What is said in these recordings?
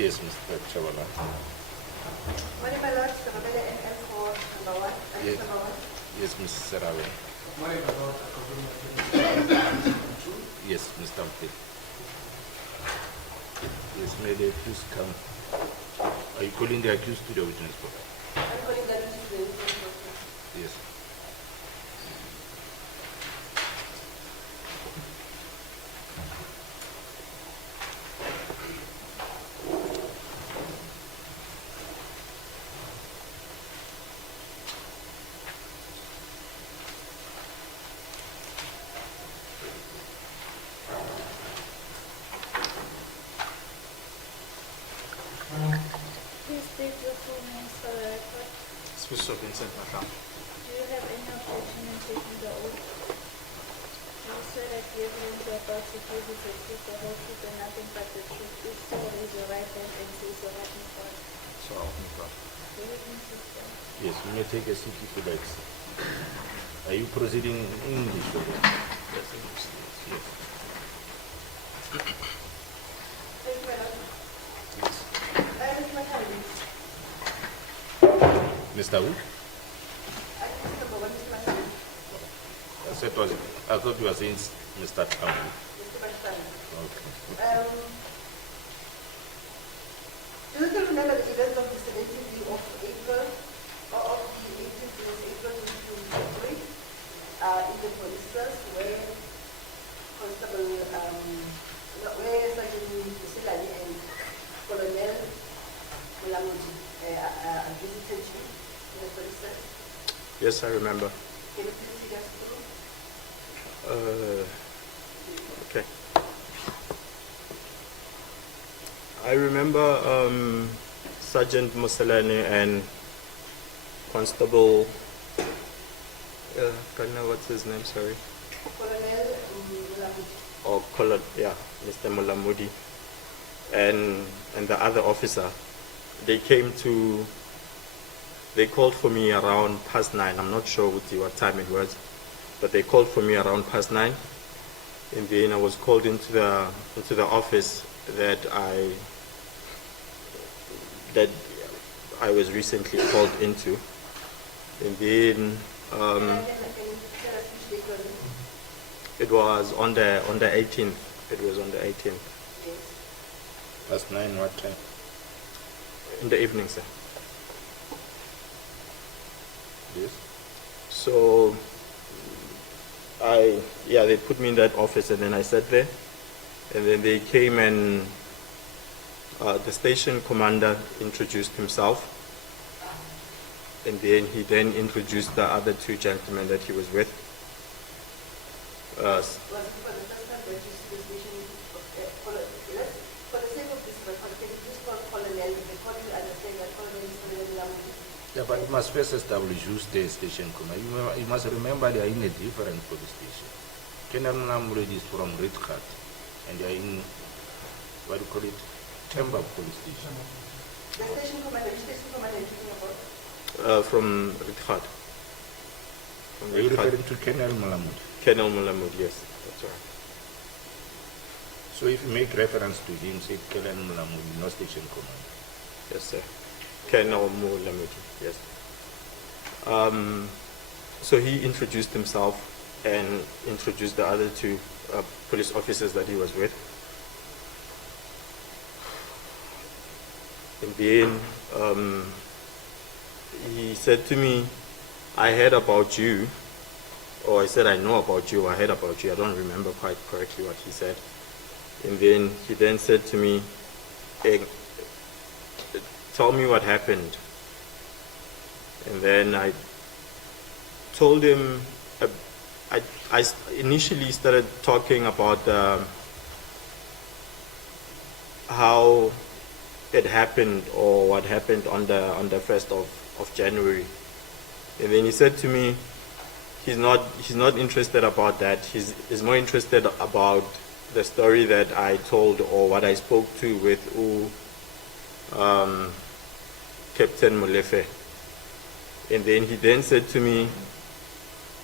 Yes, Mr. Chavala. Morning, my lord. Sababele NL for number one. Yes. Number one. Yes, Ms. Sarawe. Morning, my lord. Yes, Mr. Mpil. Yes, may the accused come. Are you calling the accused to the witness box? I'm calling that to the witness box. Yes. Please state your full names for the record. Special Vincent Maham. Do you have any objection in taking the oath? Do you swear that the evidence you are about to give is the truth, the whole truth, and nothing but the truth? If so, raise your right hand and say so help me God. So help me God. The witness is there. Yes, you may take a seat if you like. Are you proceeding in English? Yes, English. Yes. Thank you, my lord. Yes. Mr. Matali. Mr. Wu? Accused number one, Mr. Matali. I thought you were saying Mr. Tamu. Mr. Matali. Okay. Do you still remember the events of the 17th of April, or of the 18th of April 2023, in the police force, where Constable, where Sergeant Musilani and Colonel Mulamuji visited you in the police force? Yes, I remember. Can you please read us through? Okay. I remember Sergeant Musalani and Constable. What's his name? Sorry. Colonel Mulamuji. Or yeah, Mr. Mulamudi, and the other officer. They called for me around past 9. I'm not sure what time it was, but they called for me around past 9. And then I was called into the office that I was recently called into. And then it was on the 18th. It was on the 18th. Yes. Past 9, what time? In the evening, sir. Yes. So they put me in that office, and then I sat there, and then they came and the station commander introduced himself, and then he introduced the other two gentlemen that he was with. Was it for the first time that you see the station? For the sake of this record, can you please call Colonel, according to understand that Colonel is Colonel Mulamuji? Yeah, but you must first establish who's the station commander. You must remember they are in a different police station. Colonel Mulamuji is from Ritgat, and they are in, what do you call it, Temba police station. The station commander, which station commander are you talking about? From Ritgat. Are you referring to Colonel Mulamuji? Colonel Mulamud, yes, that's right. So if you make reference to him, say Colonel Mulamuji, no station commander. Yes, sir. Colonel Mulamud, yes. So he introduced himself and introduced the other two police officers that he was with. And then he said to me, I heard about you, or I said, I know about you, or I heard about you. I don't remember quite correctly what he said. And then he said to me, hey, tell me what happened. And then I told him, I initially started talking about how it happened, or what happened on the 1st of January. And then he said to me, he's not interested about that. He's more interested about the story that I told, or what I spoke to with Captain Molefe. And then he said to me,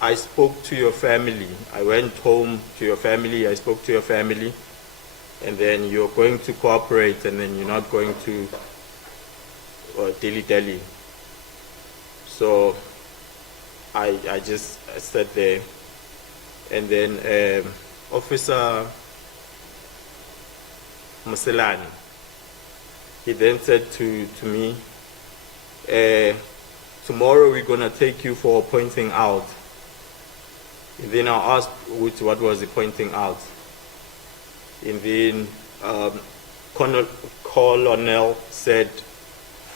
I spoke to your family. I went home to your family. I spoke to your family. and then you're going to cooperate, and then you're not going to dilly-dally. So I just sat there, and then Officer Maselani, he then said to me, tomorrow we're going to take you for pointing out. And then I asked what was he pointing out. And then Colonel said,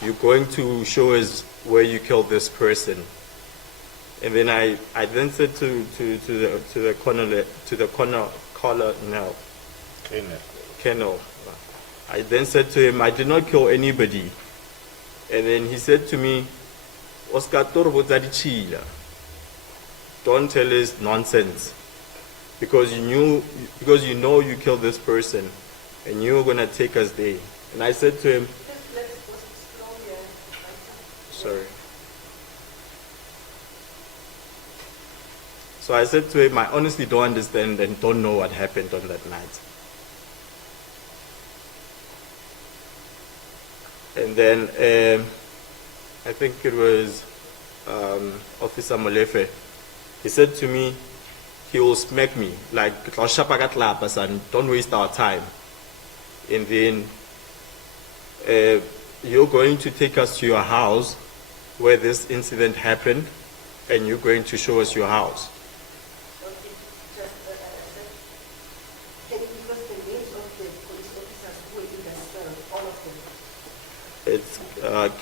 you're going to show us where you killed this person. And then I then said to the colonel, I then said to him, I did not kill anybody. And then he said to me, Oscar Torbo, don't tell us nonsense, because you know you killed this person, and you're gonna take us there. And I said to him, sorry. So I said to him, I honestly don't understand and don't know what happened on that night. And then I think it was Officer Molefe. He said to me, he will smack me, like, don't waste our time. And then you're going to take us to your house where this incident happened, and you're going to show us your house. Okay, just can you give us the names of the police officers who were in the cell, all of them? It's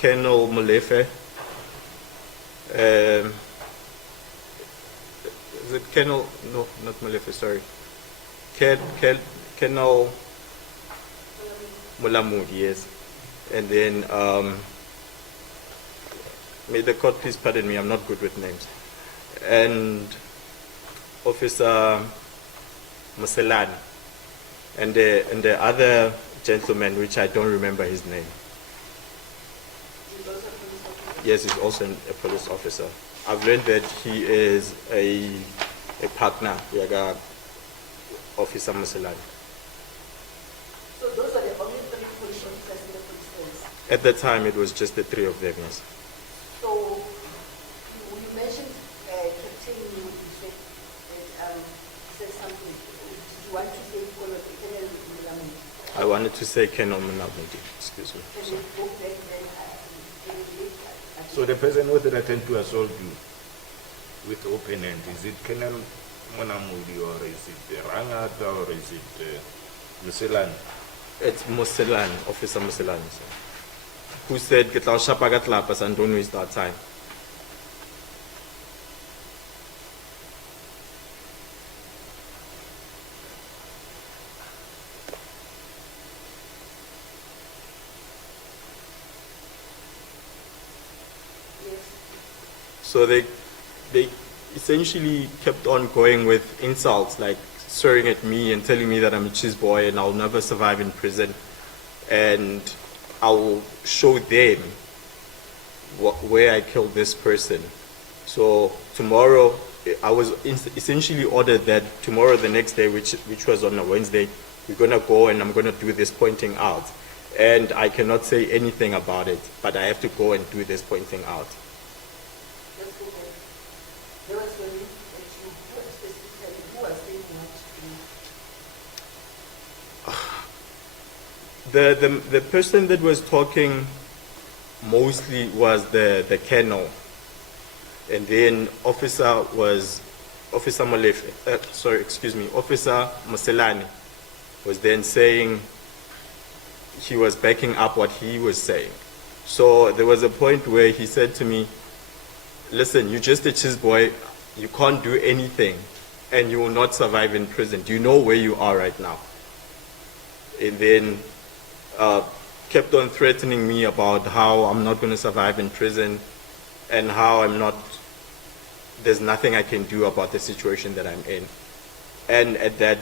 Colonel Molefe. Is it Colonel? No, not Molefe, sorry. Colonel Mulamud, yes. And then, may the court please pardon me, I'm not good with names. And Officer Maselani. And the other gentleman, which I don't remember his name. Yes, he's also a police officer. I've learned that he is a partner, Yaga Officer Maselani. So those are the only three police officers in the police force? At the time, it was just the three of them, yes. So you mentioned Captain you said that said something. Did you want to say Colonel Mulamudi? I wanted to say Colonel Mulamudi, excuse me. Can you go back then? So the person who threatened to assault you with open hand, is it Colonel Monamudi, or is it Rangata, or is it Muselani? It's Muselani, Officer Muselani, sir, who said, "Get our shapagat lapas and don't waste our time." So they essentially kept on going with insults, like swearing at me and telling me that I'm a cheese boy and I'll never survive in prison, and I will show them where I killed this person. So tomorrow, I was essentially ordered that tomorrow, the next day, which was on a Wednesday, we're gonna go and I'm gonna do this pointing out, and I cannot say anything about it, but I have to go and do this pointing out. The person that was talking mostly was the colonel, and then Officer Maselani was then saying he was backing up what he was saying. So there was a point where he said to me, "Listen, you're just a cheese boy, you can't do anything, and you will not survive in prison. Do you know where you are right now?" And then kept on threatening me about how I'm not going to survive in prison, and how there's nothing I can do about the situation that I'm in. And at that,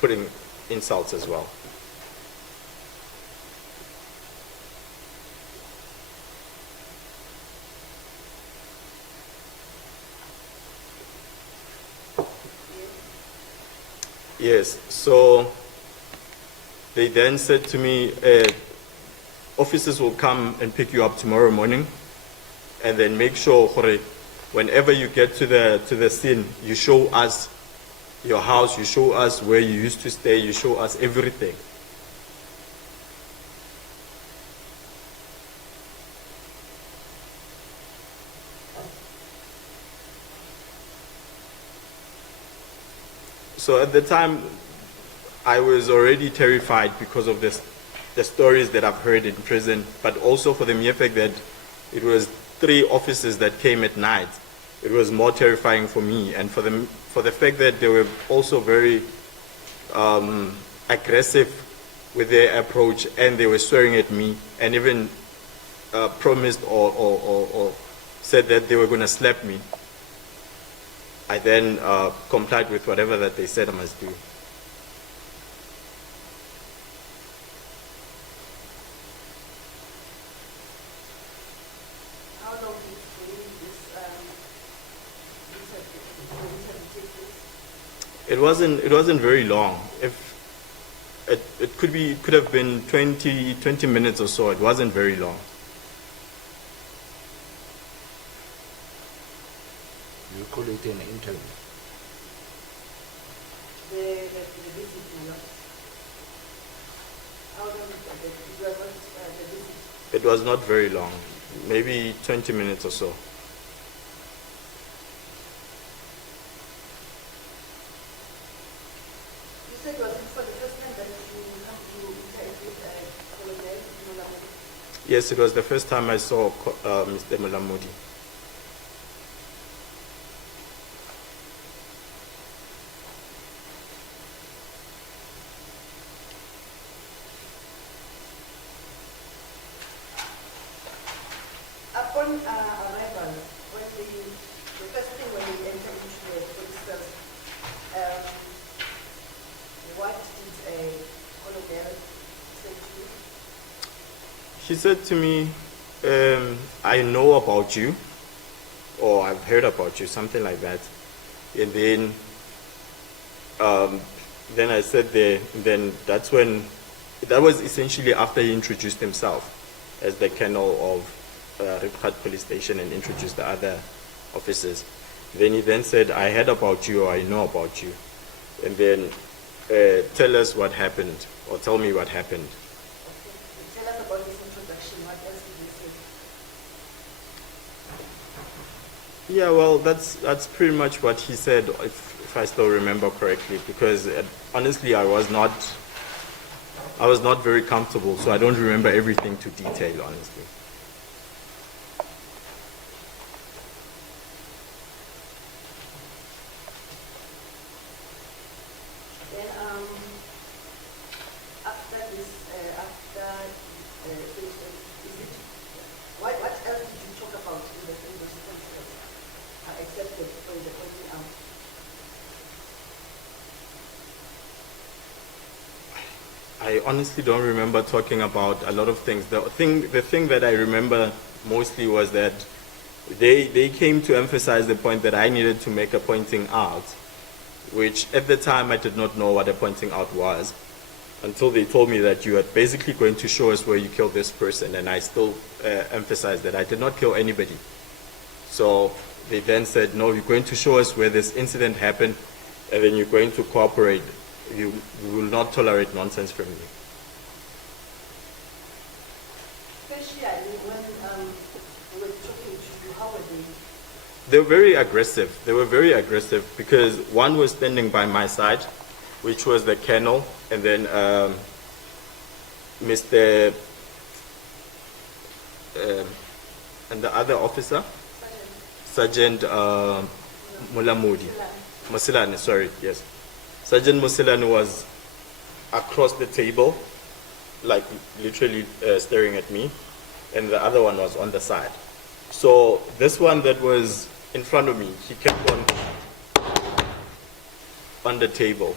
putting insults as well. Yes, so They then said to me, officers will come and pick you up tomorrow morning, and then make sure, Jorge, whenever you get to the scene, you show us your house, you show us where you used to stay, you show us everything. So at the time, I was already terrified because of the stories that I've heard in prison, but also for the mere fact that it was 3 officers that came at night. It was more terrifying for me, and for the fact that they were also very aggressive with their approach, and they were swearing at me, and even promised or said that they were going to slap me. I then complied with whatever that they said I must do. How long did you do this It wasn't very long. It could have been 20 minutes or so. It wasn't very long. You call it an interview. the visit to your, how long it was the visit? It was not very long, maybe 20 minutes or so. You said it was for the first time that you interviewed Colonel Mulamudi? Yes, it was the first time I saw Mr. Mulamudi. Upon arrival, when the first thing when you enter into the police cells, what did Colonel say to you? She said to me, I know about you, or I've heard about you, something like that. And then I said there, then that was essentially after he introduced himself as the colonel of Riphat police station and introduced the other officers. Then he then said, I heard about you, or I know about you. And then tell us what happened, or tell me what happened. Okay. Tell us about this introduction. What else did you say? Yeah, well, that's pretty much what he said, if I still remember correctly, because honestly, I was not very comfortable, so I don't remember everything to detail, honestly. Then after this, what else did you talk about in the circumstances except the pointing out? I honestly don't remember talking about a lot of things. The thing that I remember mostly was that they came to emphasize the point that I needed to make a pointing out, which at the time I did not know what a pointing out was, until they told me that you are basically going to show us where you killed this person, and I still emphasized that I did not kill anybody. So they then said, no, you're going to show us where this incident happened, and then you're going to cooperate. We will not tolerate nonsense from you. Especially when we were talking to you, how were they? They were very aggressive. They were very aggressive because one was standing by my side, which was the colonel, and then Mr. And the other officer, Sergeant Mulamudi. Mosilane, sorry, yes. Sergeant Mosilane was across the table, like literally staring at me, and the other one was on the side. So this one that was in front of me, he kept on the table.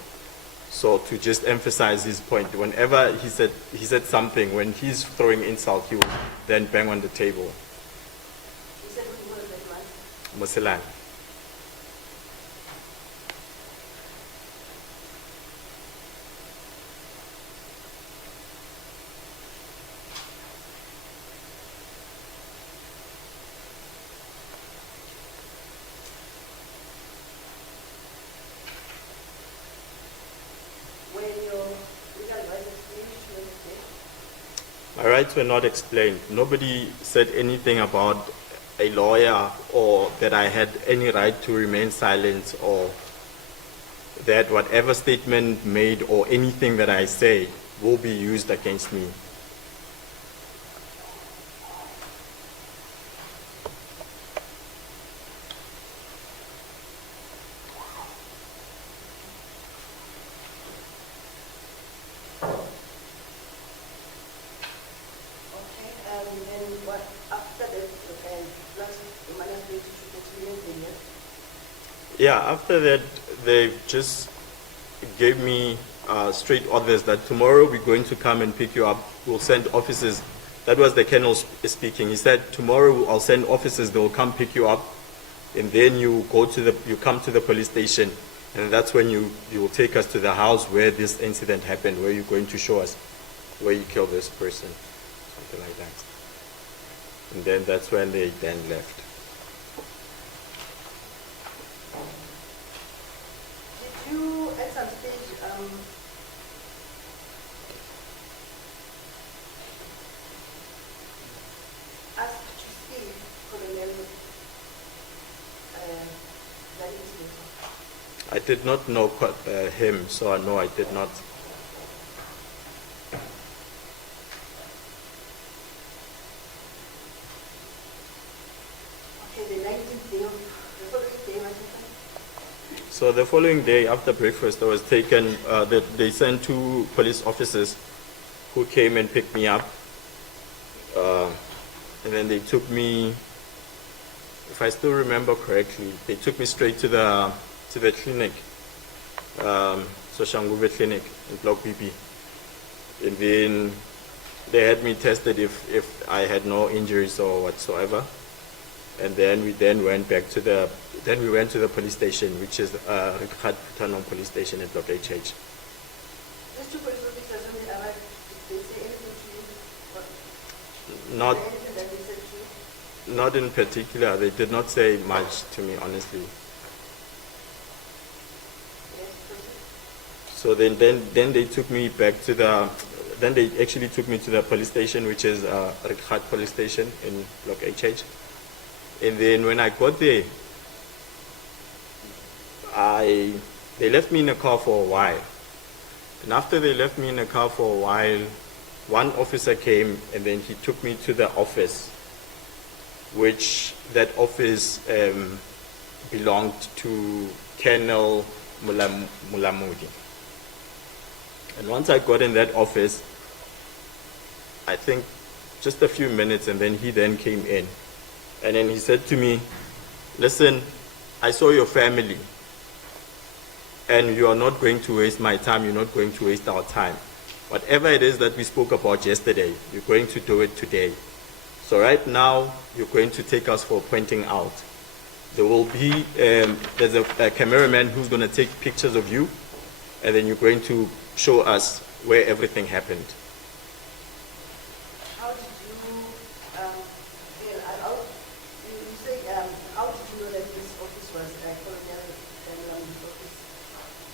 So to just emphasize his point, whenever he said something, when he's throwing insult, he would then bang on the table. You said who was that one? Mosilane. My rights were not explained. Nobody said anything about a lawyer or that I had any right to remain silent or that whatever statement made or anything that I say will be used against me. Okay, and what after that, last the management to continue the year? Yeah, after that, they just gave me straight orders that tomorrow we're going to come and pick you up. We'll send officers. That was the colonel speaking. He said, tomorrow I'll send officers, they will come pick you up, and then you come to the police station, and that's when you will take us to the house where this incident happened, where you're going to show us where you killed this person, something like that. And then that's when they then left. Did you at some stage ask to see Colonel that incident? I did not know him, so no, I did not. Okay, the 19th day of the following day, what happened? So the following day after breakfast, I was taken, they sent 2 police officers who came and picked me up. And then they took me, if I still remember correctly, they took me straight to the clinic, Soshanguve clinic in Block BB. And then they had me tested if I had no injuries or whatsoever. And then we went back to the police station, which is Rikhat police station at Block HH. These 2 police officers when they arrived, did they say anything to you? Not, Was there anything that they said to you? not in particular. They did not say much to me, honestly. Yes, proceed. So then they took me back to then they actually took me to the police station, which is Rikhat police station in Block HH. And then when I got there, they left me in a car for a while. And after they left me in a car for a while, one officer came and then he took me to the office, which that office belonged to Colonel Mulamudi. And once I got in that office, I think just a few minutes, and then he then came in. And then he said to me, listen, I saw your family, and you are not going to waste my time, you're not going to waste our time. Whatever it is that we spoke about yesterday, you're going to do it today. So right now, you're going to take us for pointing out. There will be, there's a cameraman who's going to take pictures of you, and then you're going to show us where everything happened. How did you, you say, how did you know that this office was Colonel Mulamuti's office?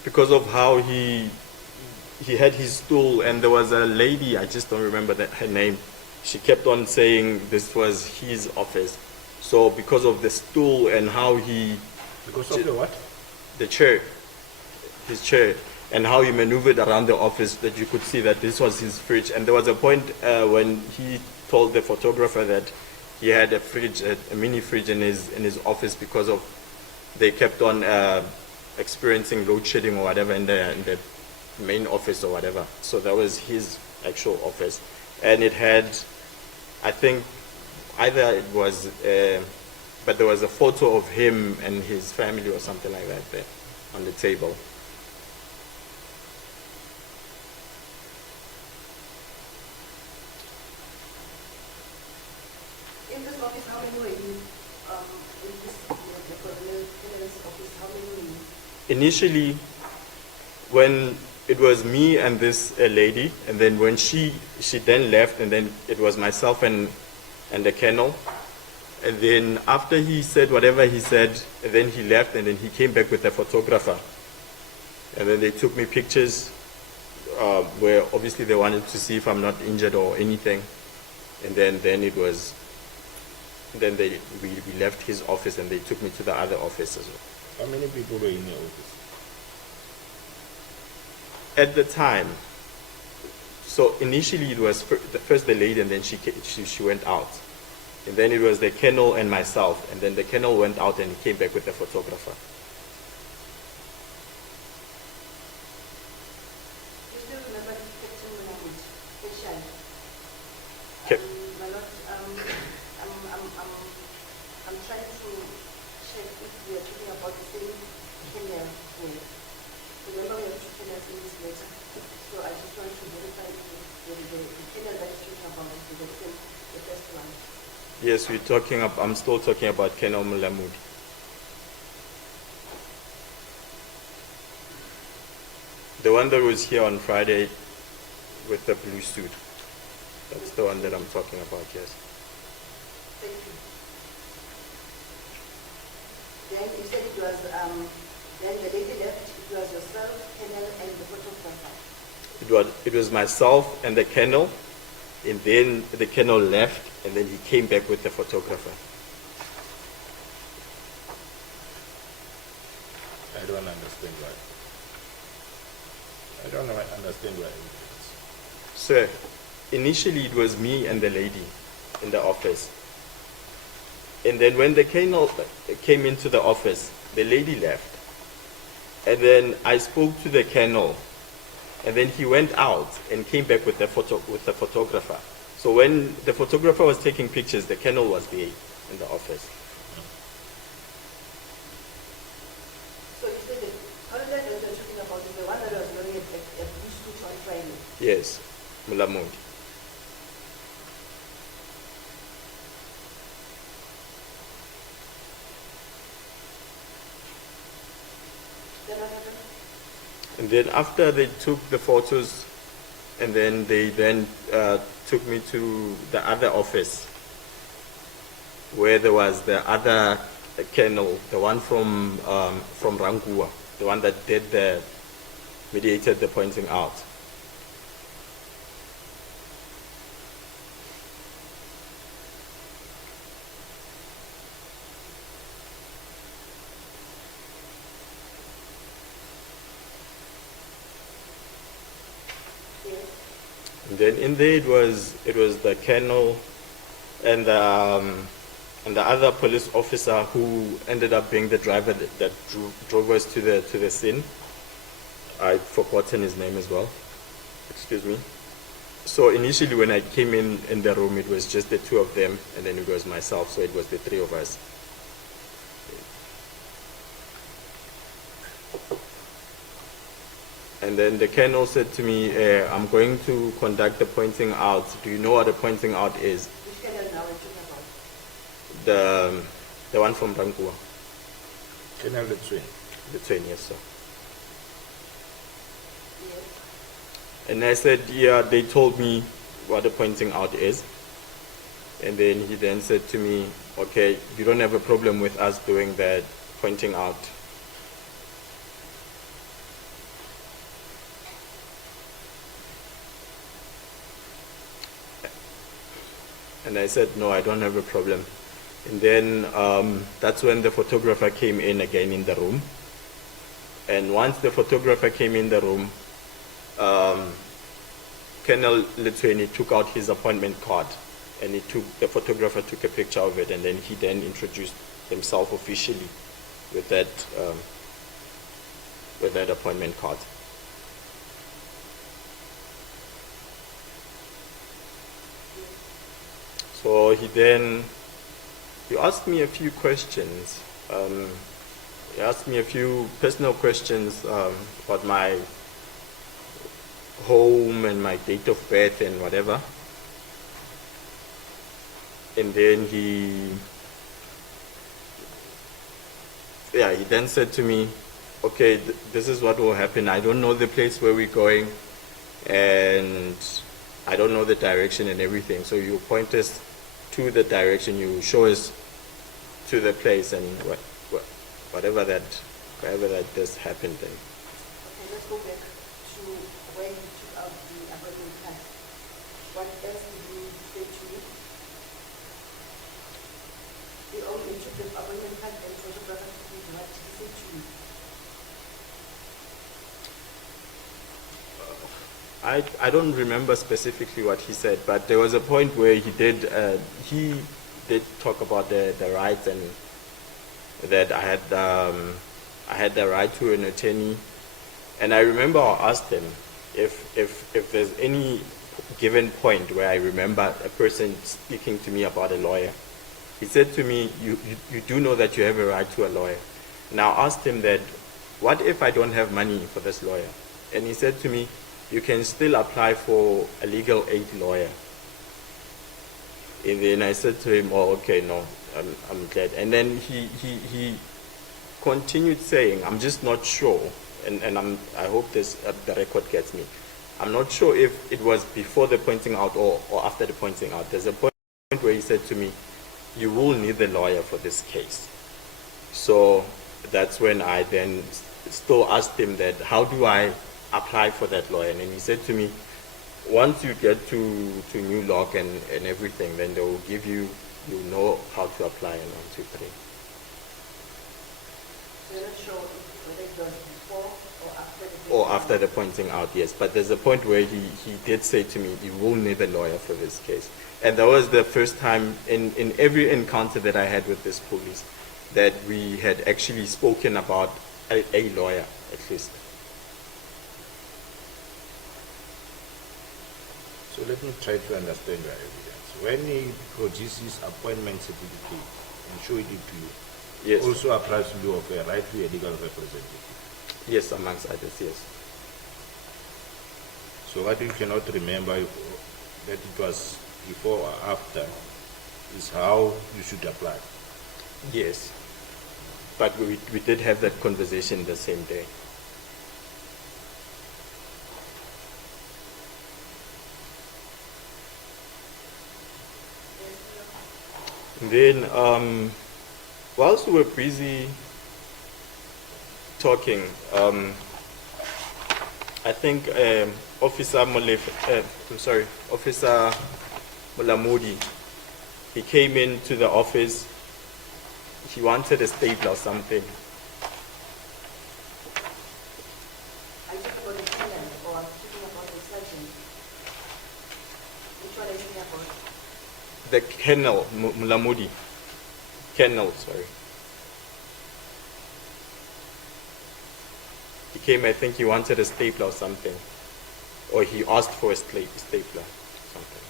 Because of how he had his stool, and there was a lady, I just don't remember her name, she kept on saying this was his office. So because of the stool and how he... Because of the what? The chair, his chair, and how he maneuvered around the office, that you could see that this was his fridge. And there was a point when he told the photographer that he had a fridge, a mini fridge in his office, because of they kept on experiencing load shedding or whatever in the main office or whatever. So that was his actual office, and it had, I think, either it was, but there was a photo of him and his family or something like that there on the table. In this office, how many were you? In this, the Colonel's office, how many were you? Initially, when it was me and this lady, and then when she then left, and then it was myself and the colonel. And then after he said whatever he said, and then he left, and then he came back with a photographer. And then they took me pictures, where obviously they wanted to see if I'm not injured or anything. And then it was, then we left his office and they took me to the other office as well. How many people were in your office? At the time, so initially it was first the lady, and then she went out. And then it was the kennel and myself, and then the kennel went out and he came back with the photographer. You still remember the Captain language, Asian? Okay. My lord, I'm trying to check if we are talking about the same kennel way. Remember, we have two kennels in this letter. So I just want to verify if the kennel that you're talking about is the same, the first one. Yes, I'm still talking about Kennel Mulamudi. The one that was here on Friday with the blue suit. That's the one that I'm talking about, yes. Thank you. Then you said it was, then the lady left, it was yourself, kennel, and the photographer. It was myself and the kennel, and then the kennel left, and then he came back with the photographer. I don't understand why. I don't understand why. Sir, initially it was me and the lady in the office. And then when the kennel came into the office, the lady left. And then I spoke to the kennel, and then he went out and came back with the photographer. So when the photographer was taking pictures, the kennel was there in the office. So you said the contact that you're talking about is the one that was wearing a blue suit on Friday. Yes, Mulamudi. Then what happened? And then after they took the photos, and then they took me to the other office where there was the other kennel, the one from Rangua, the one that mediated the pointing out. And then in there it was the kennel and the other police officer who ended up being the driver that drove us to the scene. I've forgotten his name as well. Excuse me. So initially when I came in the room, it was just the two of them, and then it was myself, so it was the three of us. And then the kennel said to me, I'm going to conduct the pointing out. Do you know what the pointing out is? Which kennel now are you talking about? The one from Rangua. Kennel the train. The train, yes, sir. Yes. And I said, yeah, they told me what the pointing out is. And then he then said to me, okay, you don't have a problem with us doing that pointing out. And I said, no, I don't have a problem. And then that's when the photographer came in again in the room. And once the photographer came in the room, Colonel Lithuani took out his appointment card, and the photographer took a picture of it, and then he then introduced himself officially with that appointment card. So he asked me a few questions. He asked me a few personal questions about my home and my date of birth and whatever. And then he then said to me, okay, this is what will happen. I don't know the place where we're going, and I don't know the direction and everything. So you point us to the direction, you show us to the place, and whatever that does happen then. Okay, let's go back to to where you took out the appointment card, what else did you say to me? You only took the appointment card and photographed it. What did you say to me? I don't remember specifically what he said, but there was a point where he did talk about the rights, and that I had the right to an attorney. And I remember I asked him if there's any given point where I remember a person speaking to me about a lawyer. He said to me, you do know that you have a right to a lawyer. And I asked him that, what if I don't have money for this lawyer? And he said to me, you can still apply for a legal aid lawyer. And then I said to him, oh, okay, no, I'm glad. And then he continued saying, I'm just not sure, and I hope the record gets me. I'm not sure if it was before the pointing out or after the pointing out. There's a point where he said to me, you will need a lawyer for this case. So that's when I then still asked him that, how do I apply for that lawyer? And he said to me, once you get to New Lock and everything, then they will give you, know how to apply and 1, 2, 3. So you're not sure whether it was before or after the Or after the pointing out, yes. But there's a point where he did say to me, you will need a lawyer for this case. And that was the first time in every encounter that I had with this police that we had actually spoken about a lawyer, at least. So let me try to understand your evidence. When he produces appointment certificate and showed it to you, Yes. also applies to you of a right to a legal representative. Yes, amongst others, yes. So what you cannot remember that it was before or after is how you should apply. Yes. But we did have that conversation the same day. Then, whilst we were busy talking, I think Officer Mulamudi, he came into the office. He wanted a stapler or something. Are you talking about the criminal or are you talking about the surgeon? Which one are you talking about? The Colonel Mulamudi. Colonel, sorry. He came, I think he wanted a stapler or something. Or he asked for a stapler or something.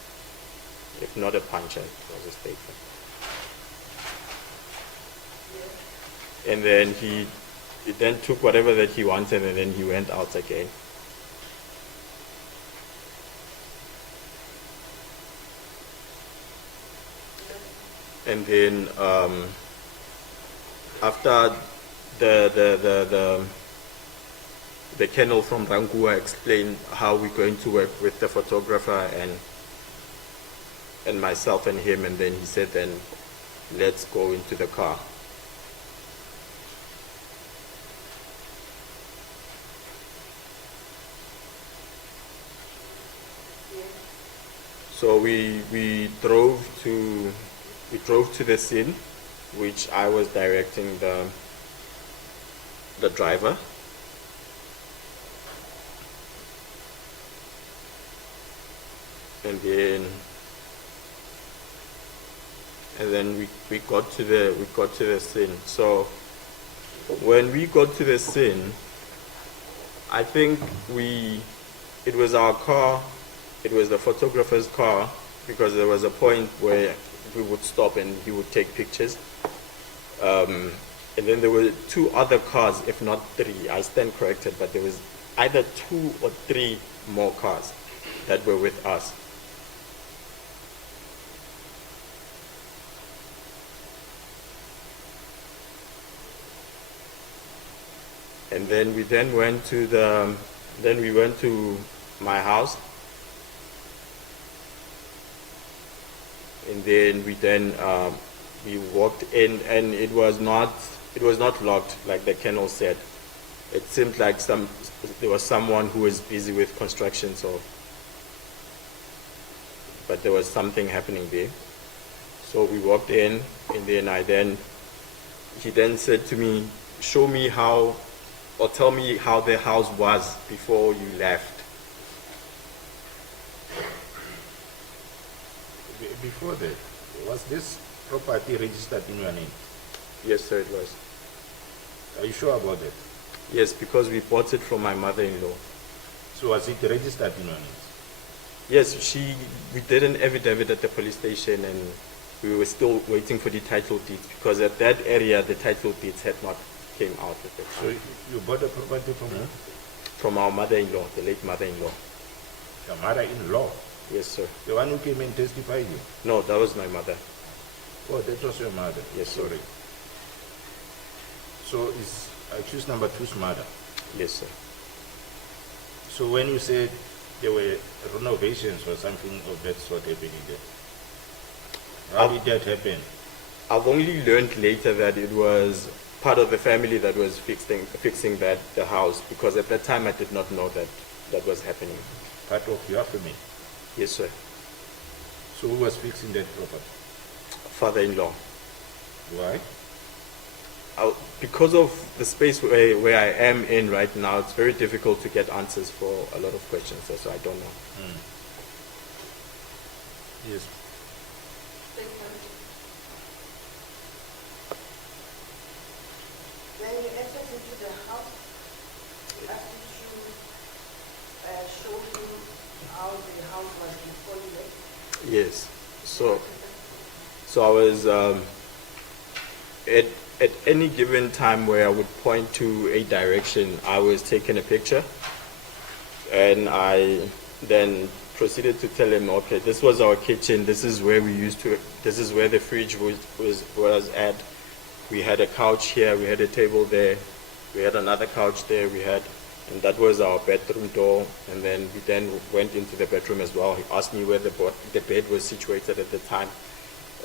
If not a puncher, it was a stapler. And then he then took whatever that he wanted and then he went out again. And then after the colonel from Rangua explained how we're going to work with the photographer and myself and him, and then he said, then let's go into the car. So we drove to the scene, which I was directing the driver. And then we got to the scene. So when we got to the scene, I think it was our car. It was the photographer's car, because there was a point where we would stop and he would take pictures. And then there were 2 other cars, if not 3. I stand corrected, but there was either 2 or 3 more cars that were with us. And then we went to my house. And then we walked in, and it was not locked like the colonel said. it seemed like there was someone who was busy with construction, but there was something happening there. So we walked in, and then he then said to me, show me how, or tell me how the house was before you left. Before that, was this property registered in your name? Yes, sir, it was. Are you sure about that? Yes, because we bought it from my mother-in-law. So was it registered in your name? Yes, we did an affidavit at the police station, and we were still waiting for the title deeds, because at that area the title deeds had not came out at the So time. you bought the property from who? From our mother-in-law, the late mother-in-law. Your mother-in-law? Yes, sir. The one who came and testified you? No, that was my mother. Oh, that was your mother? Yes, sir. Sorry. So is accused number 2's mother? Yes, sir. So when you said there were renovations or something of that sort happening there, how did that happen? I've only learned later that it was part of the family that was fixing the house, because at that time I did not know that was happening. Part of your family? Yes, sir. So who was fixing that property? Father-in-law. Why? Because of the space where I am in right now, it's very difficult to get answers for a lot of questions, so I don't know. Yes. When you entered into the house, you asked you to show him how the house was before you left. Yes. So I was at any given time where I would point to a direction, I was taking a picture, and I then proceeded to tell him, okay, this was our kitchen, this is where this is where the fridge was at. We had a couch here, we had a table there, we had another couch there, and that was our bedroom door, and then we then went into the bedroom as well. He asked me where the bed was situated at the time,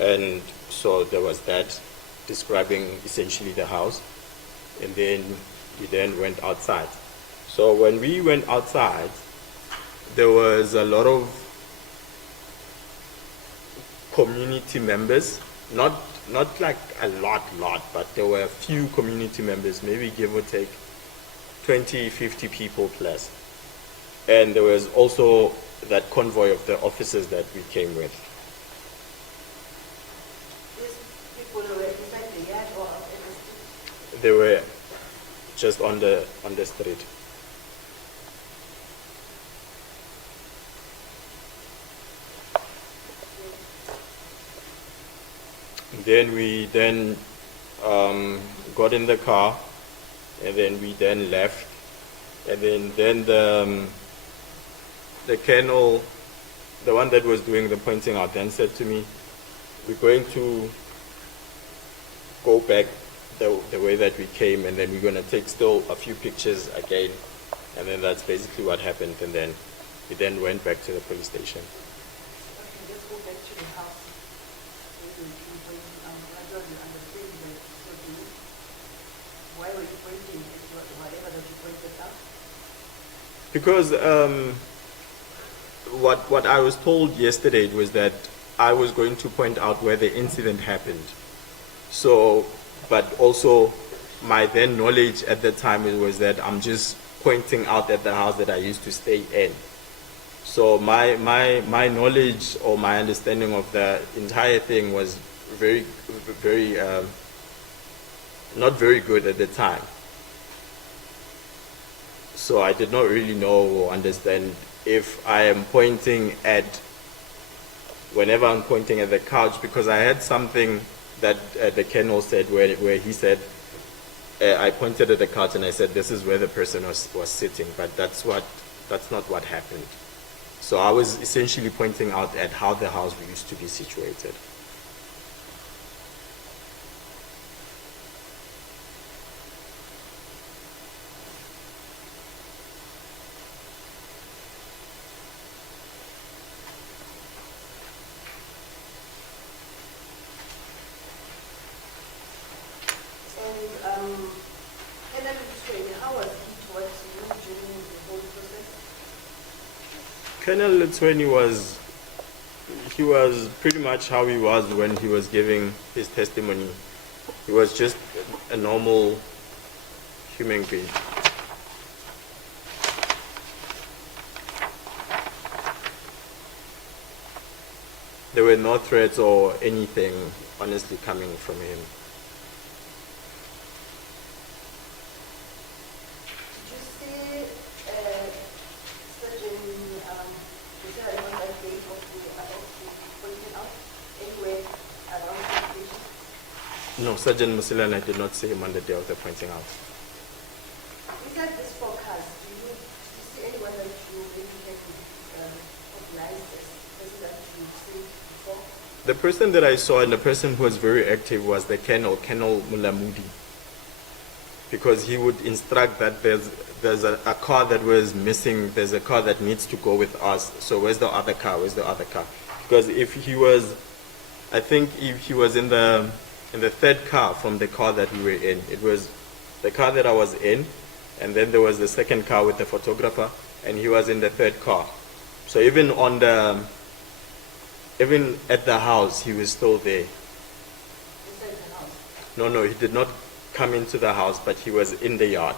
and so there was that, describing essentially the house, and then we then went outside. So when we went outside, there was a lot of community members, not like a lot, but there were a few community members, maybe give or take 20, 50 people plus. And there was also that convoy of the officers that we came with. These people were inside the yard or out in the street? They were just on the street. Then we got in the car, and then we then left, and then the colonel, the one that was doing the pointing out, then said to me, we're going to go back the way that we came, and then we're going to take still a few pictures again, and then that's basically what happened, and then we then went back to the police station. Okay, let's go back to the house. I don't understand that. Why were you pointing at whatever that you pointed out? Because what I was told yesterday was that I was going to point out where the incident happened. So, but also my then knowledge at the time was that I'm just pointing out at the house that I used to stay in. So my knowledge or my understanding of the entire thing was very not very good at the time. So I did not really know or understand if I am pointing at, whenever I'm pointing at the couch, because I had something that the colonel said where he said, I pointed at the couch and I said, this is where the person was sitting, but that's not what happened. So I was essentially pointing out at how the house used to be situated. And how was Colonel Lutweni was pretty much how he was when he was giving his testimony. He was just a normal human being. There were no threats or anything honestly coming from him. Did you see Surgeon on that day of the pointing out anywhere around the station? No, Sergeant Musilana did not see him on the day of the pointing out. Inside this forecast, do you see anyone that you maybe have recognized as the person that you seen before? The person that I saw and the person who was very active was the Colonel Mulamudi. Because he would instruct that there's a car that was missing, there's a car that needs to go with us. So where's the other car? Where's the other car? Because if he was, I think if he was in the third car from the car that we were in, it was the car that I was in, and then there was the second car with the photographer, and he was in the third car. So even at the house, he was still there. Inside the house? No, he did not come into the house, but he was in the yard.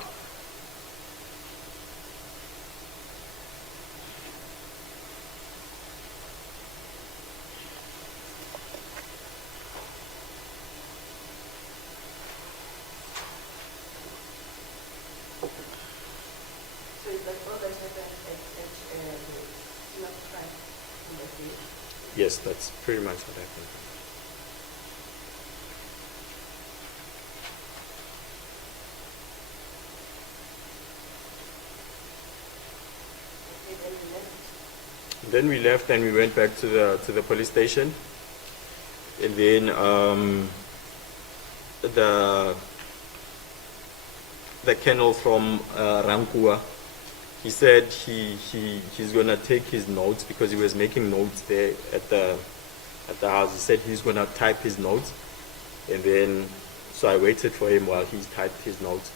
So it's like all that happened at the scene of crime on that day? Yes, that's pretty much what happened. Okay, then we left. Then we left and we went back to the police station. And then the colonel from Rankua, he said he's gonna take his notes because he was making notes there at the house. He said he's gonna type his notes, and then so I waited for him while he typed his notes.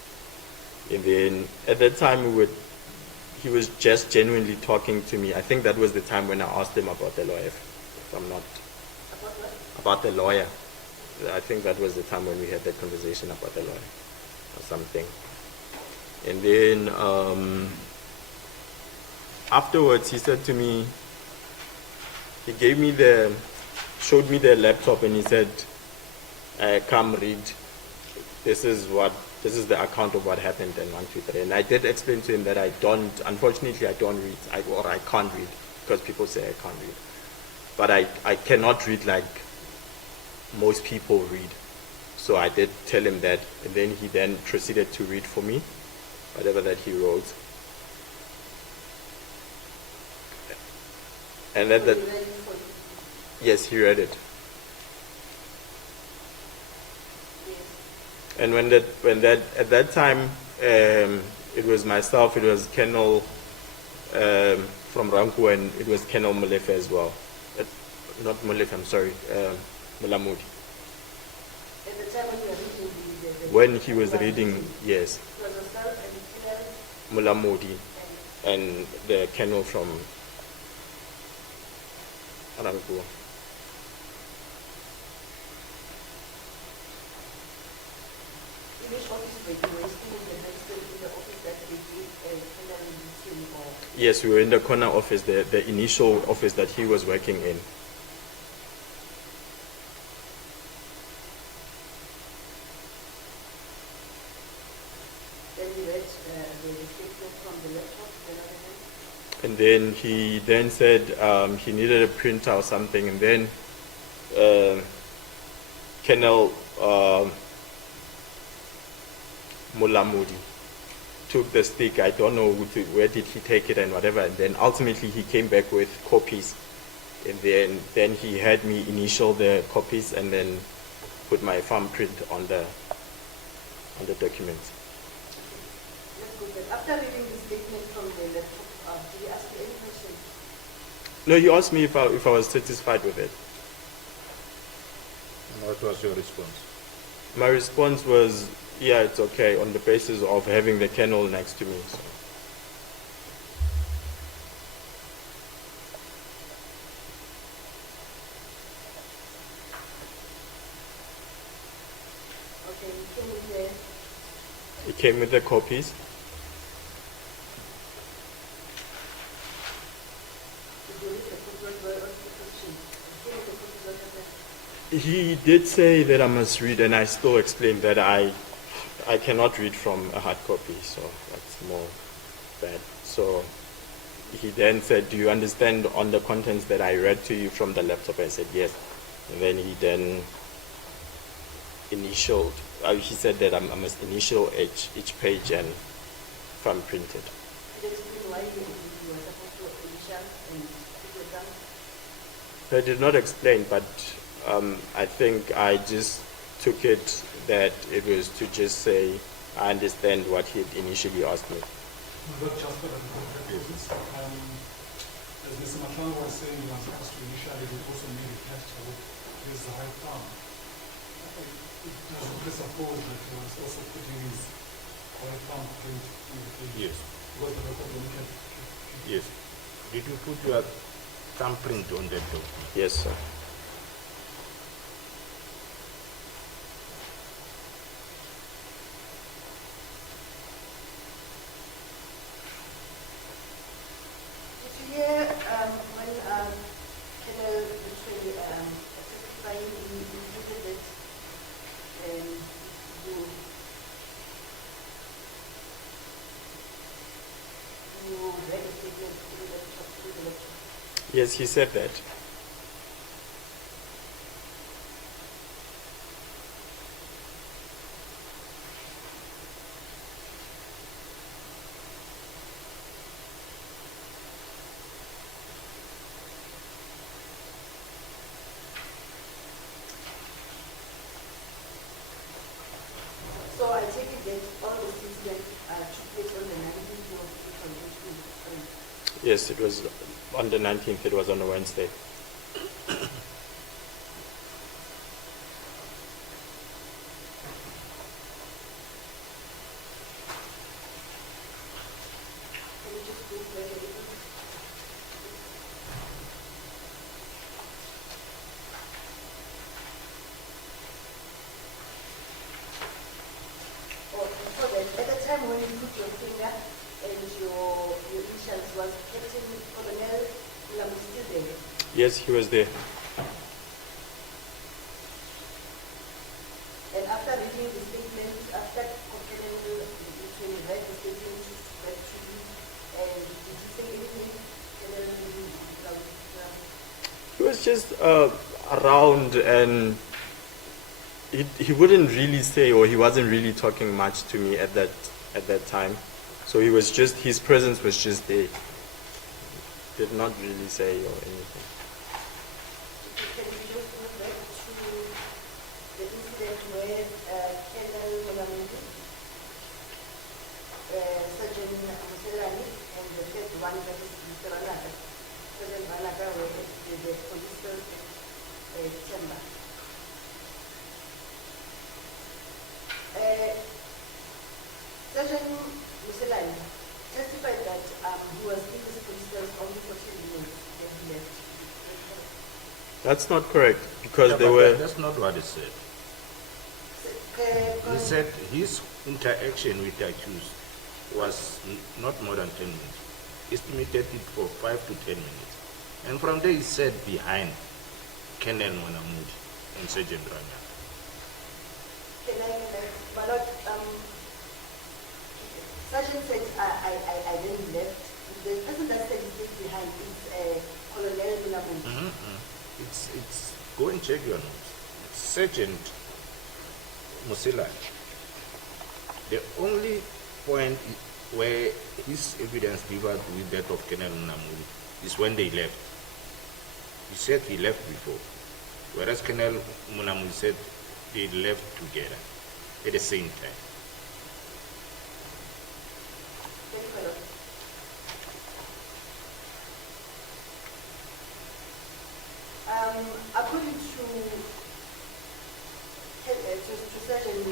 And then at that time he was just genuinely talking to me. I think that was the time when I asked him about the lawyer, if I'm not. About what? About the lawyer. I think that was the time when we had that conversation about the lawyer or something. And then afterwards he said to me, he showed me the laptop and he said, come read. This is the account of what happened in 1, 2, 3. And I did explain to him that unfortunately I don't read, or I can't read, because people say I can't read. But I cannot read like most people read. So I did tell him that, and then he then proceeded to read for me, whatever that he wrote. And then So you read it for you? yes, he read it. Yes. And at that time, it was myself, it was Colonel from Ranku, and it was Colonel Molefe as well. Not Molefe, I'm sorry, Mulamudi. At the time when you were reading the When he was reading, yes, it was yourself and Hilary Mulamudi and the Colonel from Ranku. in which office were you? Were you still in the magistrate in the office that they gave Hilary meeting or? Yes, we were in the corner office, the initial office that he was working in. Then you read the statement from the laptop, the other hand? And then he then said he needed a printer or something, and then Colonel Mulamudi took the stick. I don't know where did he take it and whatever. And then ultimately he came back with copies, and then he had me initial the copies and then put my thumbprint on the documents. Let's go back. After reading the statement from the laptop, did he ask you any questions? No, he asked me if I was satisfied with it. And what was your response? My response was, yeah, it's okay, on the basis of having the colonel next to me. So. came with the copies. Did you read the copies were on the position? Came with the copies on the He did say that I must read, and I still explained that I cannot read from a hard copy, so that's more bad. So he then said, "Do you understand on the contents that I read to you from the laptop?" I said yes. And then he then initialed. He said that I must initial each page and from printed. Did you explain why you were supposed to initial and put your thumb? I did not explain, but I think I just took it that it was to just say I understand what he had initially asked me. Not just for the purposes. As Mr. Matlano was saying, he was asked to initially, he also made a gesture with the right thumb. It doesn't presuppose that he was also putting his right thumb print in the page. Yes. Because the record will look at Yes. Did you put your thumbprint on that document? Yes, sir. Did you hear when Colonel literally testifying, he indicated that you read the statement through the laptop? Yes, he said that. So I take it that all the incidents took place on the 19th of April. Yes, it was on the 19th. It was on a Wednesday. Can you just go back a little? Oh, so then, at the time when you put your finger and your initials, was Captain Colonel Lamu still there? Yes, he was there. And after reading the statement, after Colonel literally read the statement, read to you, and did you say anything? Colonel Lamu? He was just around, and he wouldn't really say, or he wasn't really talking much to me at that time. So he was just, his presence was just there. Did not really say or anything. Can you just go back to the incident where Colonel Molamundi, Sergeant Muselani, and the third one, that is Mr. Vanaka, Sergeant Vanaka, were at the police chamber. Sergeant Muselani testified that he was in this police only for 10 minutes, then he left. That's not correct, because Yeah, they but were. That's not what he said. He He said his interaction with the accused was not more than 10 minutes. Estimated it for 5 to 10 minutes. And from there he sat behind Kenan Wanamudi and Sergeant Ranya. but Sergeant said I then left. The person that said he stayed behind is Colonel Mulamundi. It's go and check your notes. It's Sergeant Musila. The only point where his evidence differed with that of Colonel Munamudi is when they left. He said he left before, whereas Colonel Munamudi said they left together at the same time. Very well. According to Sergeant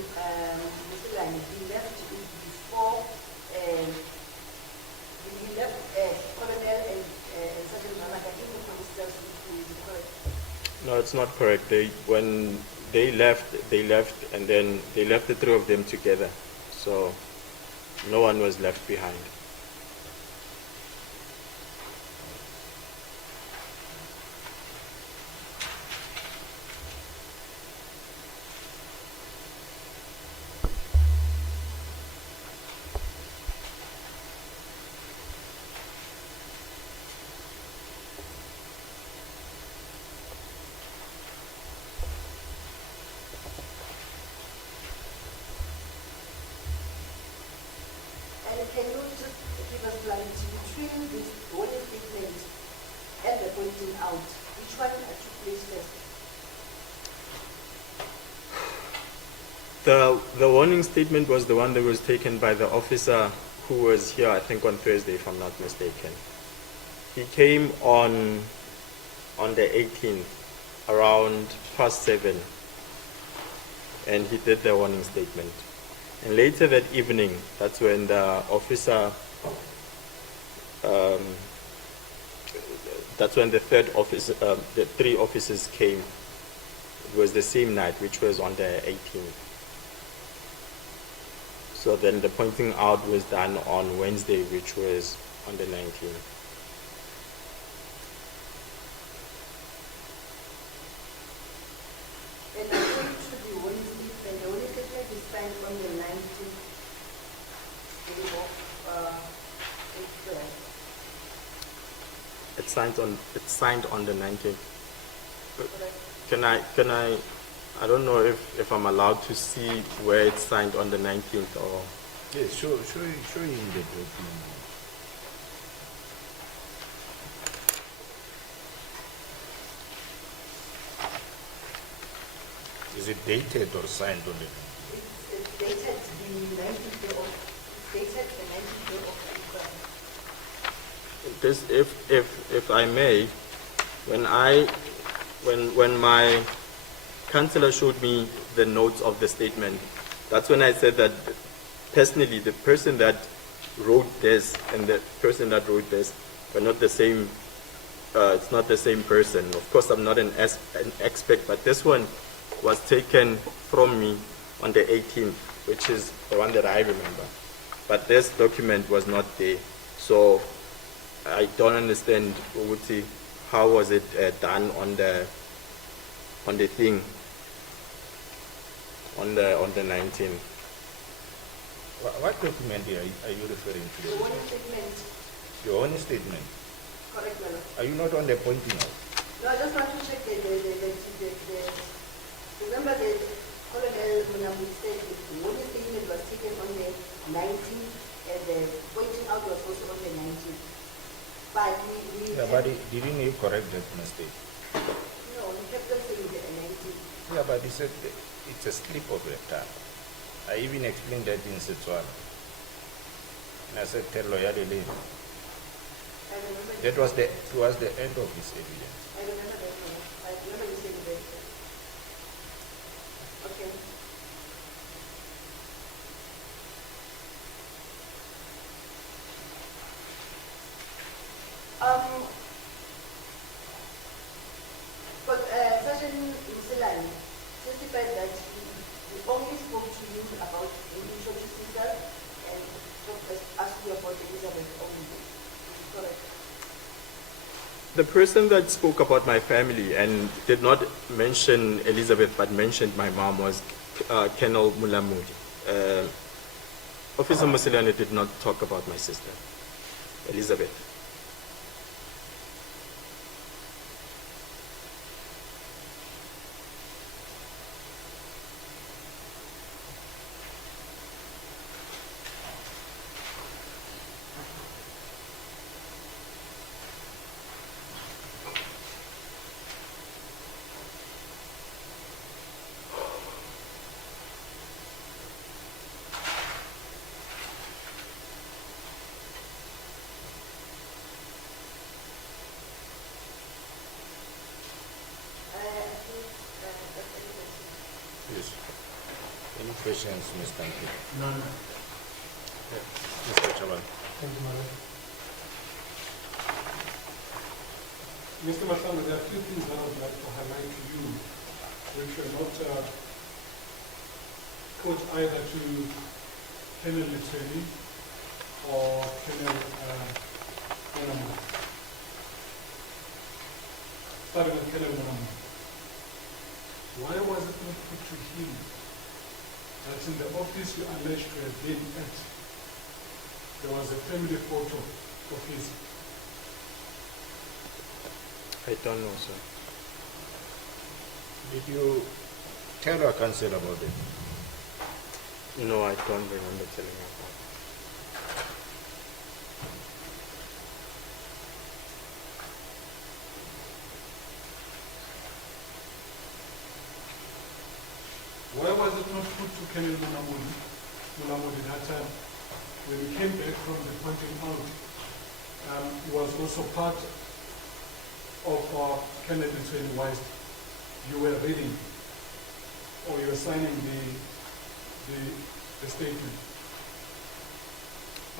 Musilani, he left before he left Colonel and Sergeant Manaka in the police station to the court. No, it's not correct. When they left, and then they left the three of them together. So No one was left behind. And can you just give us clarity between this warning statement and the pointing out? Which one took place first? The warning statement was the one that was taken by the officer who was here, I think, on Thursday, if I'm not mistaken. He came on the 18th, around past 7, and he did the warning statement. And later that evening, that's when the officer, that's when the third officer, the 3 officers came. It was the same night, which was on the 18th. So then the pointing out was done on Wednesday, which was on the 19th. And according to the warning statement, the warning statement is signed on the 19th of April. It's signed on the 19th. Correct. Can I don't know if I'm allowed to see where it's signed on the 19th or. Yes, show him the document. Is it dated or signed on the 19th? It's dated the 19th day of April. This, if I may, when my counselor showed me the notes of the statement, that's when I said that personally the person that wrote this and the person that wrote this were not the same. It's not the same person. Of course, I'm not an expert, but this one was taken from me on the 18th, which is the one that I remember. But this document was not there, so I don't understand, Uguti, how was it done on the thing on the 19th. What document are you referring to? The warning statement, Your own statement. correct, madam? Are you not on the pointing out? No, I just want to check remember the Colonel Munamu said the warning statement was taken on the 19th and the pointing out was also on the 19th. But we Yeah, but didn't you correct that mistake? no, we kept on saying the 19th. Yeah, but he said it's a slip of the tongue. I even explained that in Setswana. And I said, tell lawyer the lady. I remember That was towards the end of his evidence. I remember that one. I remember you saying that. Okay. But Sergeant Musilani testified that he only spoke to you about the initial sisters and asked you about Elizabeth only. Is it correct? The person that spoke about my family and did not mention Elizabeth but mentioned my mom was Colonel Mulamudi. Officer Musilani did not talk about my sister, Elizabeth. Yes. Any questions, Mr. Nki? None. Mr. Chaban? Thank you, madam. Mr. Matlama, there are a few things that I would like to highlight to you, which are not put either to Colonel Littrelli or Colonel Munamu? Starting with Colonel Munamu. Why was it not put to him that in the office you alleged to have been at, there was a family photo of his? I don't know, sir. Did you tell your counsel about it? No, I don't remember telling her about it. Why was it not put to Colonel Mulamudi that time when he came back from the pointing out? He was also part of Colonel Between Wise. You were reading or you were signing the statement.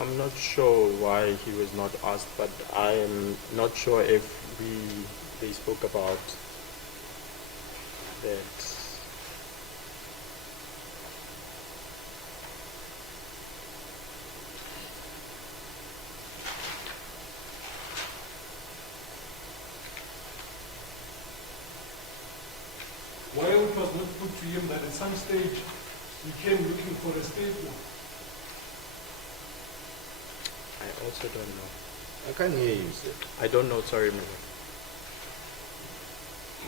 I'm not sure why he was not asked, but I am not sure if they spoke about that. Why it was not put to him that at some stage he came looking for a statement? I also don't know. I can't hear you, sir. I don't know, sorry, madam.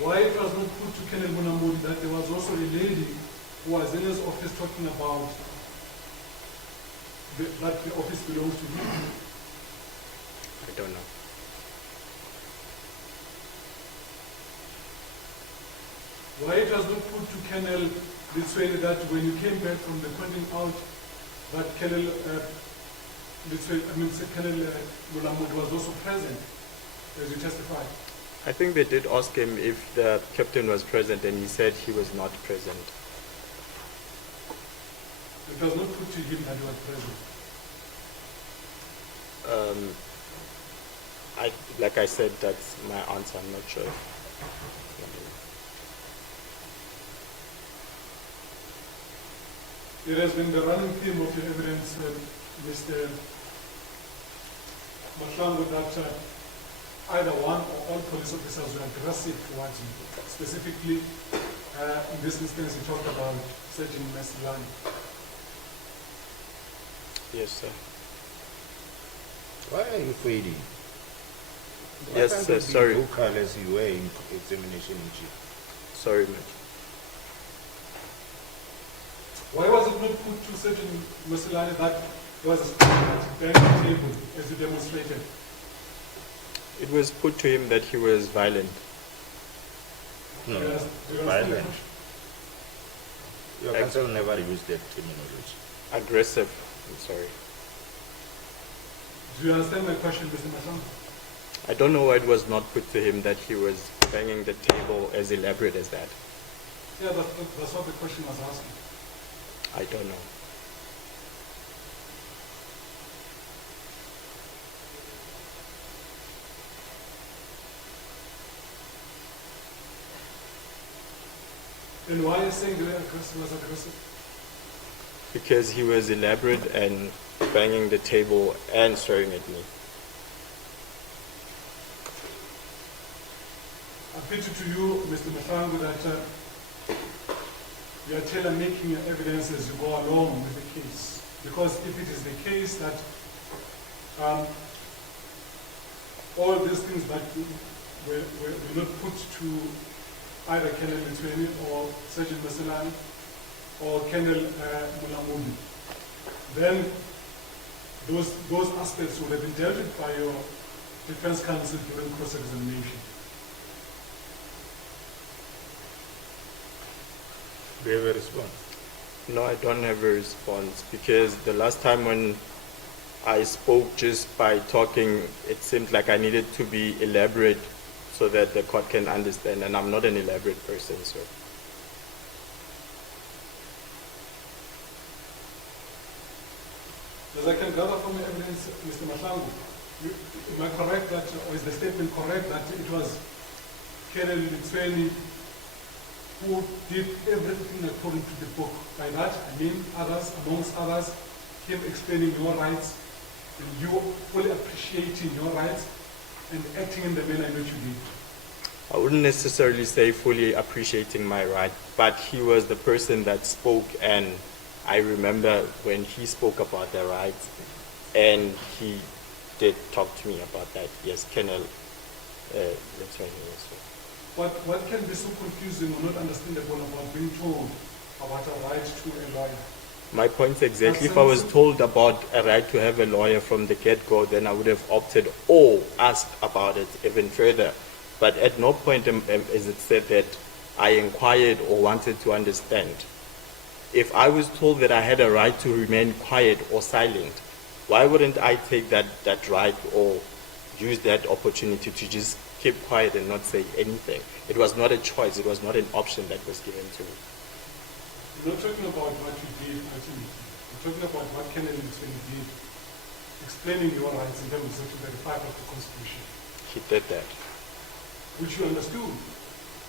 Why it was not put to Colonel Munamudi that there was also a lady who was in his office talking about that the office belongs to him? I don't know. Why it was not put to Colonel Litswele that when you came back from the pointing out that Colonel Mulamud was also present as you testified? I think they did ask him if the captain was present, and he said he was not present. It was not put to him that he was present. Like I said, that's my answer. I'm not sure. It has been the running theme of your evidence, Mr. Mahlangu, that either one or all police officers were aggressive towards you. Specifically, in this instance, you talked about Sergeant Mesilani. Yes, sir. Why are you fading? Yes, sir, sorry. Vocal as you were in examination in chief. Sorry, ma'am. Why was it not put to Sergeant Mesilani that there was a statement behind the table as you demonstrated? It was put to him that he was violent. No, Yes, violent. Your counsel never used that terminology. Aggressive. I'm sorry. Do you understand my question, Mr. Mahlangu? I don't know why it was not put to him that he was banging the table as elaborate as that. Yeah, that's what the question was asking. I don't know. And why are you saying the aggressive was aggressive? Because he was elaborate and banging the table and staring at me. I picture to you, Mr. Mahlangu, that you are tailor-making your evidence as you go along with the case. Because if it is the case that all these things that were not put to either Colonel Mtweni or Sergeant Mesilani or Colonel Mulamudi, then those aspects would have been dealt with by your defense counsel during cross-examination. Do you have a response? No, I don't have a response because the last time when I spoke just by talking, it seemed like I needed to be elaborate so that the court can understand, and I'm not an elaborate person, so. As I can gather from the evidence, Mr. Mahlangu, am I correct that, or is the statement correct that it was Colonel Mtweni who did everything according to the book? By that, I mean others, amongst others, him explaining your rights and you fully appreciating your rights and acting in the manner in which you did? I wouldn't necessarily say fully appreciating my right, but he was the person that spoke, and I remember when he spoke about the rights, and he did talk to me about that. Yes, Colonel Lutweni. What can be so confusing or not understandable about being told about a right to a lawyer? My point exactly. If I was told about a right to have a lawyer from the get-go, then I would have opted or asked about it even further. But at no point is it said that I inquired or wanted to understand. If I was told that I had a right to remain quiet or silent, why wouldn't I take that right or use that opportunity to just keep quiet and not say anything? It was not a choice. It was not an option that was given to me. You're not talking about what you did ultimately. You're talking about what Colonel Lutweni did, explaining your rights in terms of Section 35 of the Constitution. He did that. Which you understood.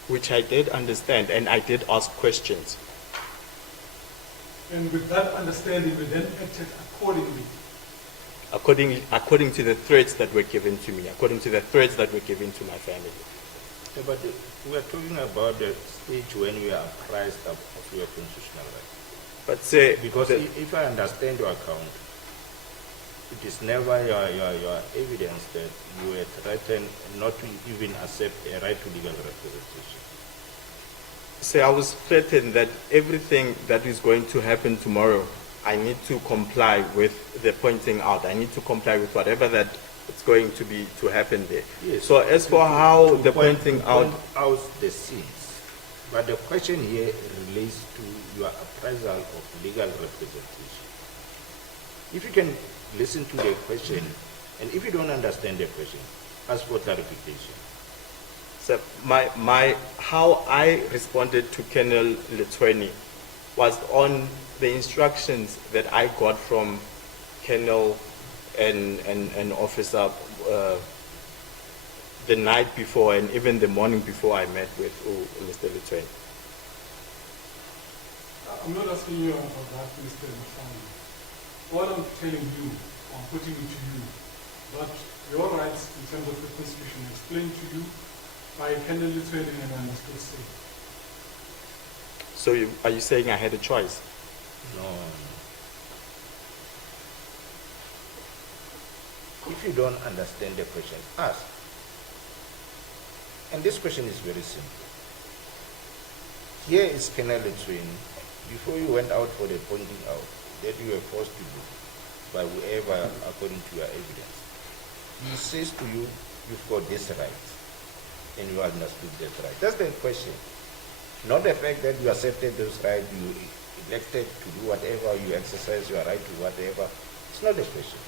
Which I did understand, and I did ask questions. And with that understanding, we then acted accordingly. According to the threats that were given to me, according to the threats that were given to my family. Yeah, but we are talking about the stage when we are apprised of your constitutional rights. But say, because if I understand your account, it is never your evidence that you were threatened not to even accept a right to legal representation. Say I was threatened that everything that is going to happen tomorrow, I need to comply with the pointing out. I need to comply with whatever that it's going to happen there. Yes. So as for how the pointing out the scenes, but the question here relates to your appraisal of legal representation. If you can listen to the question, and if you don't understand the question, ask for clarification. So how I responded to Colonel Lutweni was on the instructions that I got from Colonel and officer the night before and even the morning before I met with Mr. Lutweni. I'm not asking you about that, Mr. Mafani. What I'm telling you, I'm putting it to you, that your rights in terms of the Constitution explained to you by Colonel Lutweni and I must still say. So are you saying I had a choice? No. If you don't understand the question, ask. And this question is very simple. Here is Colonel Lutweni. Before you went out for the pointing out, that you were forced to do by whoever according to your evidence. He says to you, you've got this right, and you understood that right. That's the question. Not the fact that you accepted those rights, you elected to do whatever, you exercise your right to whatever. It's not the question.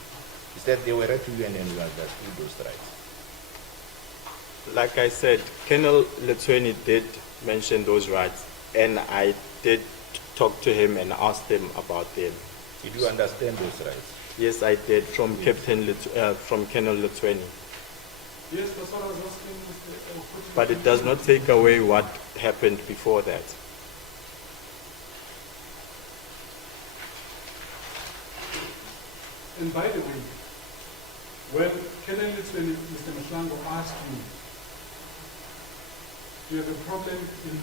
It's that they were read to you and then you understood those rights. Like I said, Colonel Lutweni did mention those rights, and I did talk to him and asked him about them. Did you understand those rights? Yes, I did, from from Colonel Lutweni. Yes, that's what I was asking, Mr. But it does not take away what happened before that. And by the way, when Colonel Lutweni, Mr. Mashlango asked you, do you have a problem in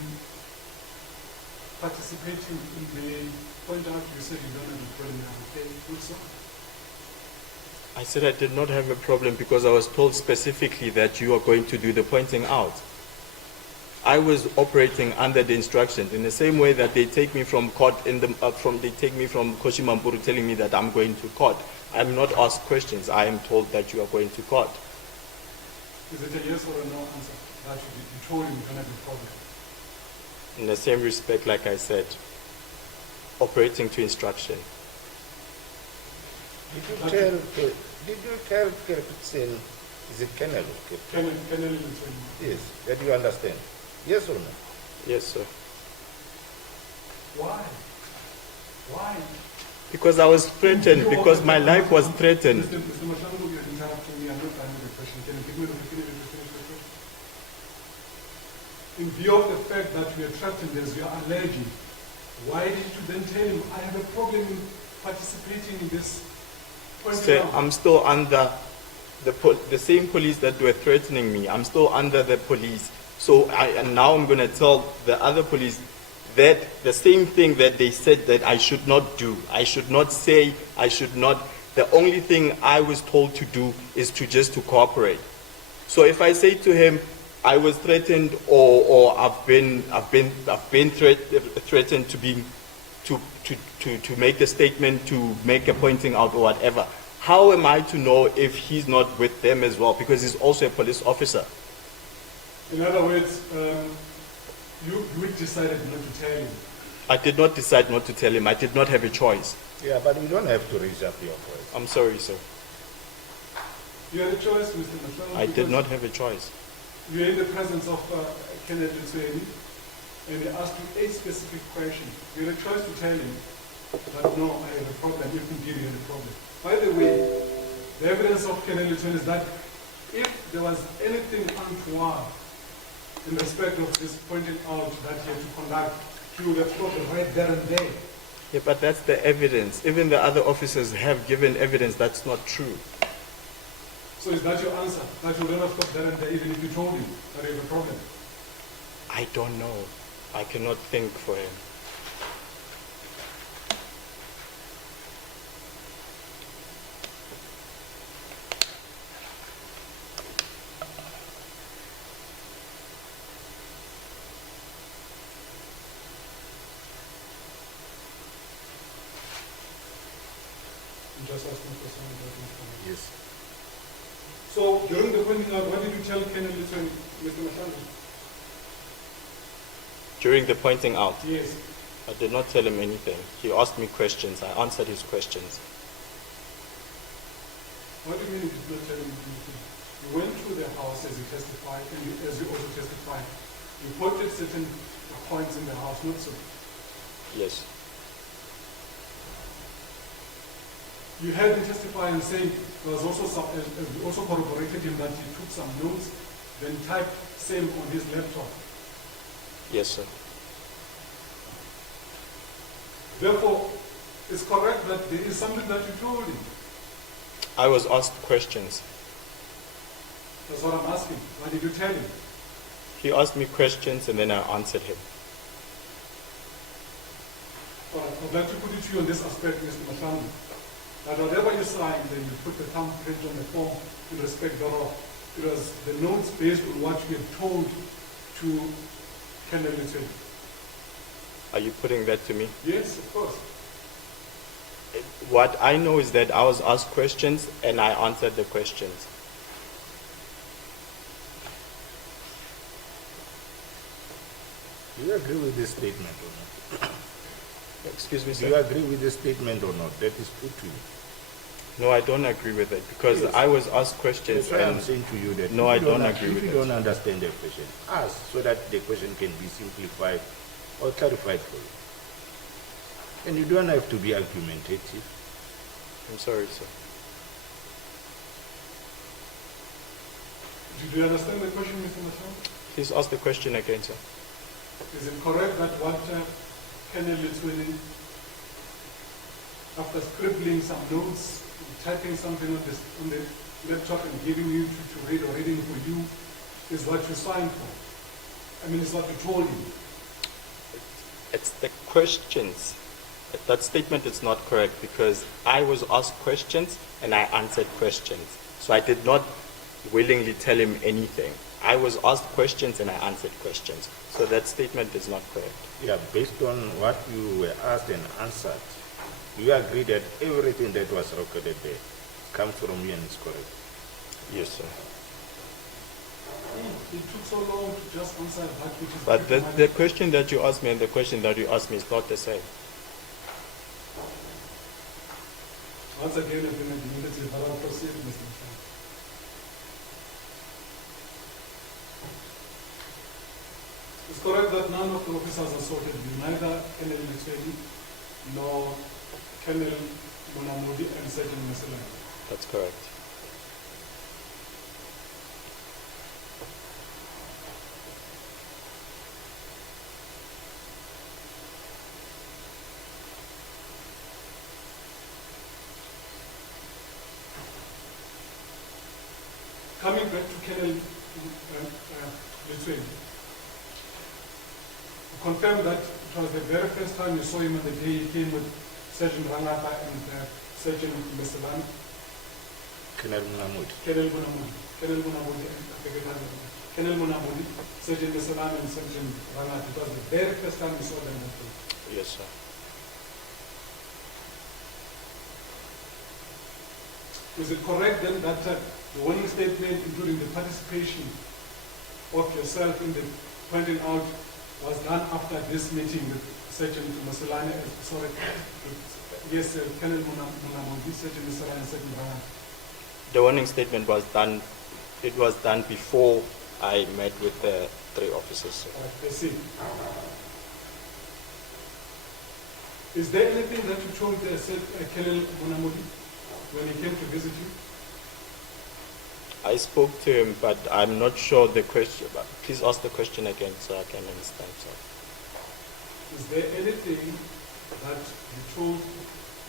participating in the point out, you said you don't have a problem, okay, good sir. I said I did not have a problem because I was told specifically that you are going to do the pointing out. I was operating under the instructions in the same way that they take me from court they take me from Koshimampuru telling me that I'm going to court. I'm not asked questions. I am told that you are going to court. Is it a yes or a no answer? That you told him you don't have a problem. In the same respect, like I said, operating to instruction. Did you tell Kirkson, is it Colonel? Colonel Lutweni. Yes, that you understand? Yes or no? Yes, sir. Why? Why? Because I was threatened, because my life was threatened. Mr. Mashlango, you're interrupting me. I'm not done with the question. Can you give me the opportunity to finish the question? In view of the fact that you are threatened as you are alleging, why did you then tell him, I have a problem in participating in this pointed Sir, out. I'm still under the same police that were threatening me. I'm still under the police. So and now I'm going to tell the other police that the same thing that they said that I should not do. I should not say, I should not. The only thing I was told to do is to cooperate. So if I say to him, I was threatened or I've been threatened to be to make a statement, to make a pointing out or whatever, how am I to know if he's not with them as well? Because he's also a police officer. In other words, you decided not to tell him. I did not decide not to tell him. I did not have a choice. Yeah, but you don't have to raise up your voice. I'm sorry, sir. You had a choice, Mr. Mashano. I did not have a choice. You're in the presence of Kenneth Lutsweni, and he asked you a specific question. You had a choice to tell him that no, I have a problem, you can give you a problem. By the way, the evidence of Kenneth Lutsweni is that if there was anything untoward in respect of this pointing out that he had to conduct, he would have stopped it right there and there. Yeah, but that's the evidence. Even the other officers have given evidence that's not true. So is that your answer? That you would not have stopped there and there even if you told him that you have a problem? I don't know. I cannot think for him. You just asked me for some information. Yes. So during the pointing out, what did you tell Kenneth Lutsweni, Mr. Mashano? During the pointing out, Yes. I did not tell him anything. He asked me questions. I answered his questions. What do you mean you did not tell him anything? You went to the house as you testified, and as you also testified. You pointed certain points in the house, not so. Yes. You heard him testify and say there was also some, you also corroborated him that he took some notes, then typed same on his laptop. Yes, sir. Therefore, it's correct that there is something that you told him. I was asked questions. That's what I'm asking. What did you tell him? He asked me questions and then I answered him. All right, I'd like to put it to you on this aspect, Mr. Mashano, that whatever you signed, then you put the thumbprint on the form in respect thereof. It was the notes based on what you have told to Kenneth Lutsweni. Are you putting that to me? Yes, of course. What I know is that I was asked questions and I answered the questions. Do you agree with this statement or not? Excuse me, Do you sir? agree with this statement or not? That is put to you. No, I don't agree with it because Yes. I was asked questions That's why I'm and saying to you that No, if I you don't agree with If it. you don't understand the question, ask so that the question can be simplified or clarified for you. And you don't have to be argumentative. I'm sorry, sir. Did you understand the question, Mr. Mashano? Please ask the question again, sir. Is it correct that what Kenneth Lutsweni, after scribbling some notes, typing something on the laptop and giving you to read or reading for you, is what you signed for? I mean, it's what you told him. It's the questions. That statement is not correct because I was asked questions and I answered questions. So I did not willingly tell him anything. I was asked questions and I answered questions. So that statement is not correct. Yeah, based on what you were asked and answered, you agree that everything that was recorded there comes from you and is correct. Yes, sir. It took so long to just answer that which is... But the question that you asked me and the question that you asked me is not the same. Once again, I've been admitted, but I'll proceed, Mr. Mashano. It's correct that none of the officers assaulted you, neither Kenneth Lutsweni nor Colonel Monamodi and Sergeant Maseleng. That's correct. Coming back to Colonel Lutweni, confirm that it was the very first time you saw him on the day he came with Sergeant Rangata and Sergeant Meselani? Colonel Munamudi. Colonel Munamudi, Colonel Munamudi, Sergeant Meselani and Sergeant Rangata. It was the very first time you saw them that day. Yes, sir. Is it correct then that the warning statement, including the participation of yourself in the pointing out, was done after this meeting with Sergeant Maselani, Colonel Munamudi, Sergeant Maselani, and Sergeant Rangata? The warning statement was done. It was done before I met with the 3 officers, sir. I see. Is there anything that you told Colonel Munamudi when he came to visit you? I spoke to him, but I'm not sure the question. Please ask the question again so I can understand, sir. Is there anything that you told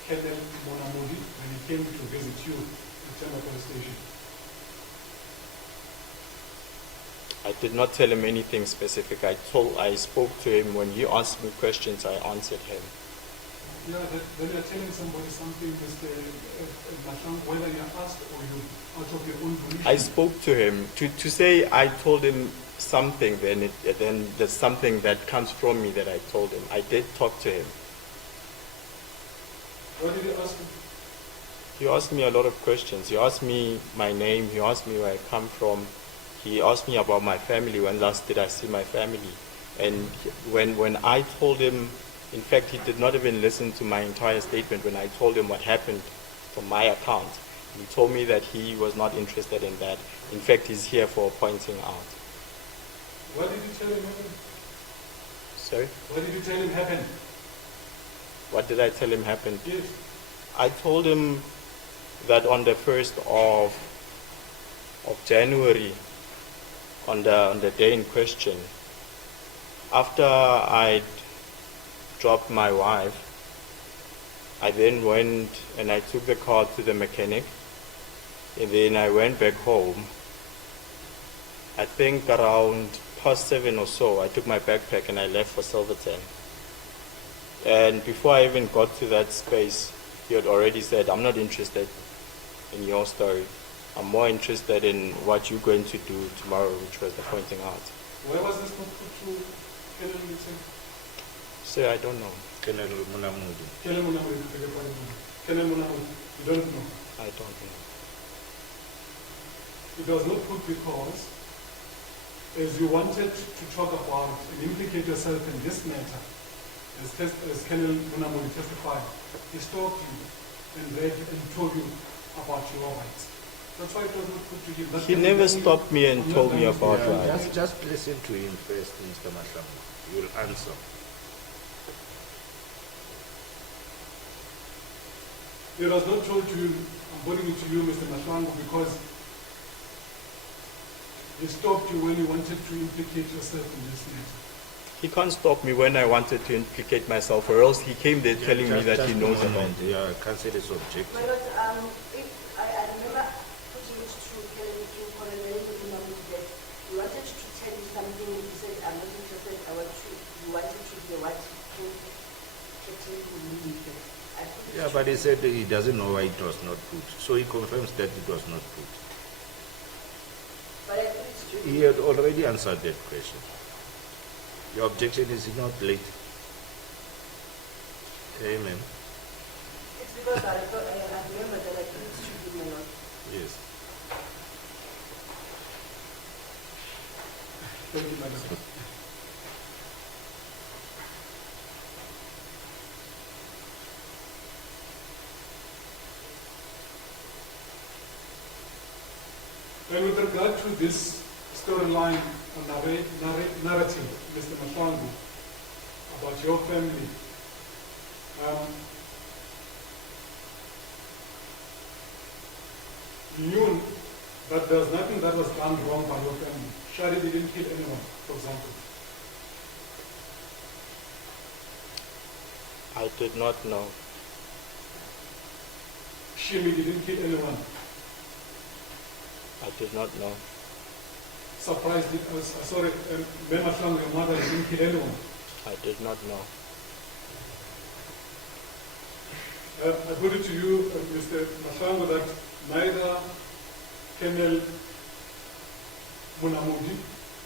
Colonel Munamudi when he came to visit you at Temba Police Station? I did not tell him anything specific. I spoke to him when he asked me questions. I answered him. Yeah, then you're telling somebody something, Mr. Mashang, whether you're asked or you out of your own volition. I spoke to him. To say I told him something, then there's something that comes from me that I told him. I did talk to him. What did you ask him? He asked me a lot of questions. He asked me my name. He asked me where I come from. He asked me about my family. When last did I see my family? And when I told him, in fact, he did not even listen to my entire statement when I told him what happened from my account. He told me that he was not interested in that. In fact, he's here for pointing out. What did you tell him happened? Sorry? What did you tell him happened? What did I tell him happened? Yes. I told him that on the 1st of January, on the day in question, after I dropped my wife, I then went and I took the car to the mechanic, and then I went back home. I think around past 7 or so, I took my backpack and I left for Silverton. And before I even got to that space, he had already said, I'm not interested in your story. I'm more interested in what you're going to do tomorrow, which was the pointing out. Where was this not put to Colonel Lutweni? So I don't know. Colonel Munamudi. Colonel Munamudi, Colonel Munamudi, you don't know. I don't know. It was not put because, as you wanted to talk about and implicate yourself in this matter, as Colonel Munamudi testified, he stopped you and read and told you about your rights. That's why it was not put to him. He never stopped me and told me about Yeah, rights. just listen to him first, Mr. Mashang. You will answer. It was not told to you, I'm putting it to you, Mr. Mashwangu, because he stopped you when you wanted to implicate yourself in this matter. He can't stop me when I wanted to implicate myself, or else he came there telling me that he knows about it. Yeah, cancel is objective. My lord, if I remember putting it to Colonel Munamudi that you wanted to tell you something, you said, I'm not interested, you wanted to hear what he told me. Yeah, but he said he doesn't know why it was not put. So he confirms that it was not put. But I think it's true. He had already answered that question. Your objection is not late. Amen. It's because I remember that I think it's true, my lord. Yes. Thank you, Madam. And with regard to this storyline or narrative, Mr. Mashwangu, about your family, you knew that there was nothing that was done wrong by your family. Shari didn't kill anyone, for example. I did not know. Shimi didn't kill anyone. I did not know. Surprised, sorry, Mema Shang, your mother didn't kill anyone. I did not know. I put it to you, Mr. Mashango, that neither Colonel Munamudi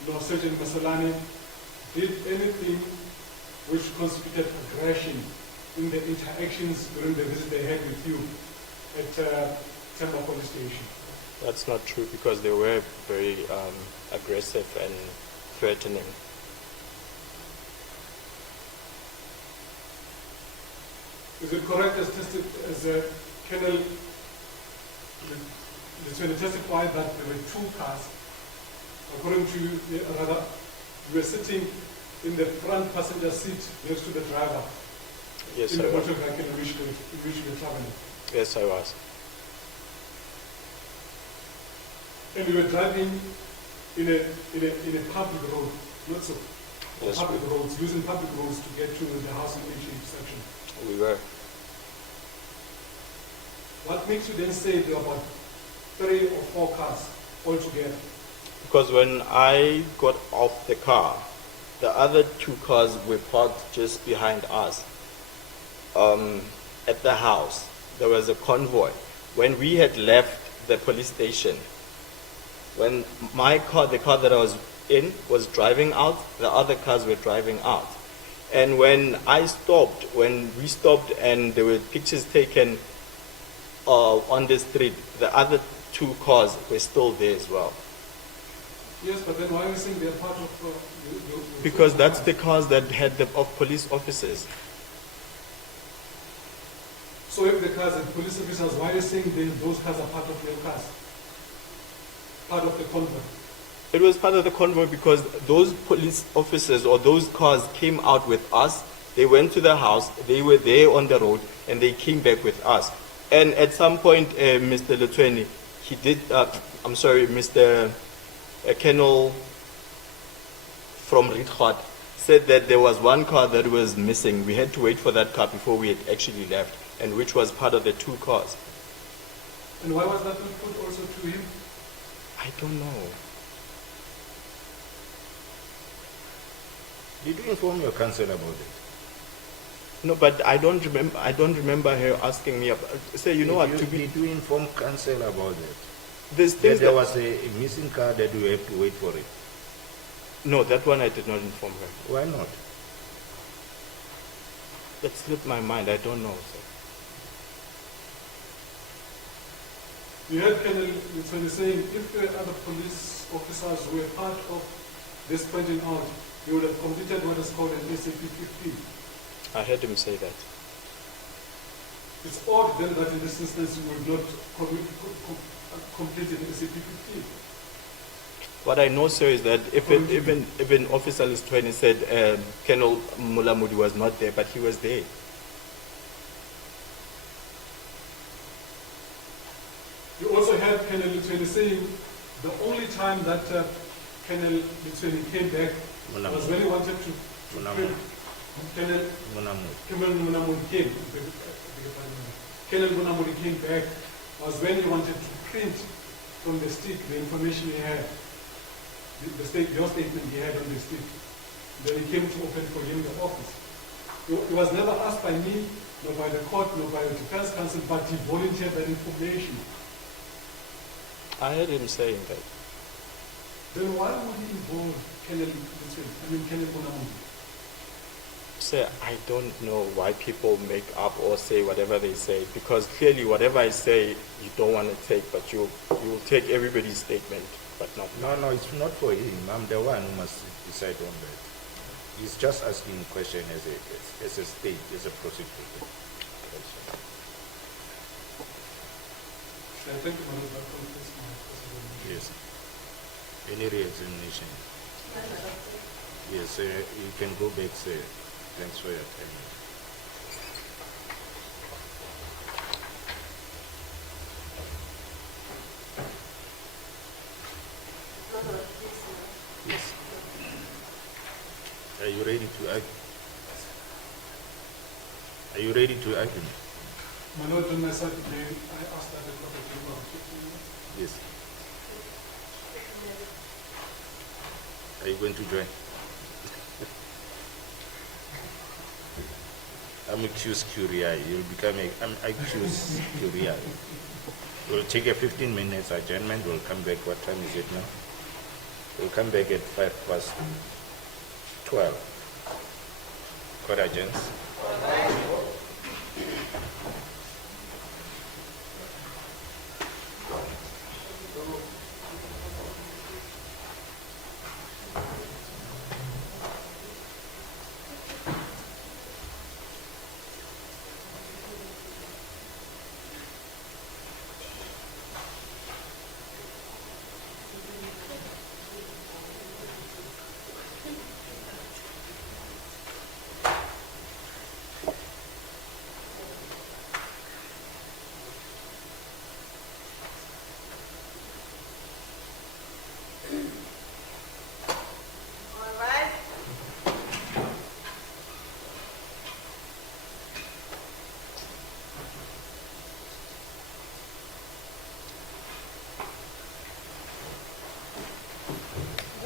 nor Sergeant Masalani did anything which constituted aggression in the interactions during the visit they had with you at Temba Police Station. That's not true because they were very aggressive and threatening. Is it correct as Colonel Litwini testified that there were two cars? According to you, rather, you were sitting in the front passenger seat next to the driver. Yes, in I the was. motor vehicle in which you were traveling. Yes, I was. And you were driving in a public road, not so. Yes, Public roads, using public roads to get to the house in each intersection. we were. What makes you then say there are about 3 or 4 cars altogether? Because when I got off the car, the other 2 cars were parked just behind us. At the house, there was a convoy. When we had left the police station, when my car, the car that I was in, was driving out, the other cars were driving out. And when we stopped and there were pictures taken on the street, the other 2 cars were still there as well. Yes, but then why are you saying they're part of the Because that's the cars that had the police officers. So if the cars and police officers, why are you saying then those cars are part of your cars? Part of the convoy? It was part of the convoy because those police officers or those cars came out with us. They went to the house, they were there on the road, and they came back with us. And at some point, Mr. Litwini, Mr. Colonel from Rietgat said that there was one car that was missing. We had to wait for that car before we had actually left, and which was part of the 2 cars. And why was that not put also to him? I don't know. Did you inform your counsel about it? No, but I don't remember her asking me about. Say, you know what? Did you inform counsel about that? There's things There was a missing car that you have to wait for it. No, that one I did not inform her. Why not? That slipped my mind. I don't know. Sir. You heard Colonel Litwini saying if the other police officers were part of this pointing out, you would have completed what is called an SAP 15. I heard him say that. It's odd then that in this instance you would not complete an SAP 15. What I know, sir, is that even Officer Litwini said Colonel Mulamudi was not there, but he was there. You also heard Colonel Litwini saying the only time that Colonel Litwini came back was when he wanted to Colonel Munamudi came. Colonel Munamudi came back was when he wanted to print from the stick the information he had, your statement he had on the stick. Then he came to open for him the office. He was never asked by me, nor by the court, nor by the defense counsel, but he volunteered that information. I heard him saying that. Then why would he involve Colonel Munamudi? Sir, I don't know why people make up or say whatever they say, because clearly whatever I say you don't want to take, but you will take everybody's statement, but not mine. No, it's not for him. I'm the one who must decide on that. He's just asking a question as a state, as a prosecutor. I think that completes my question. Yes. Any re-examination? Yes, you can go back, sir. Thanks for your time. Yes. Are you ready to argue? Are you ready to argue? My Lord, on my side, I asked that the court of law. Yes. Are you going to join? I'm accused curiae. You'll become I'm accused curiae. We'll take a 15 minutes adjournment. We'll come back. What time is it now? We'll come back at 12:05. Court agents.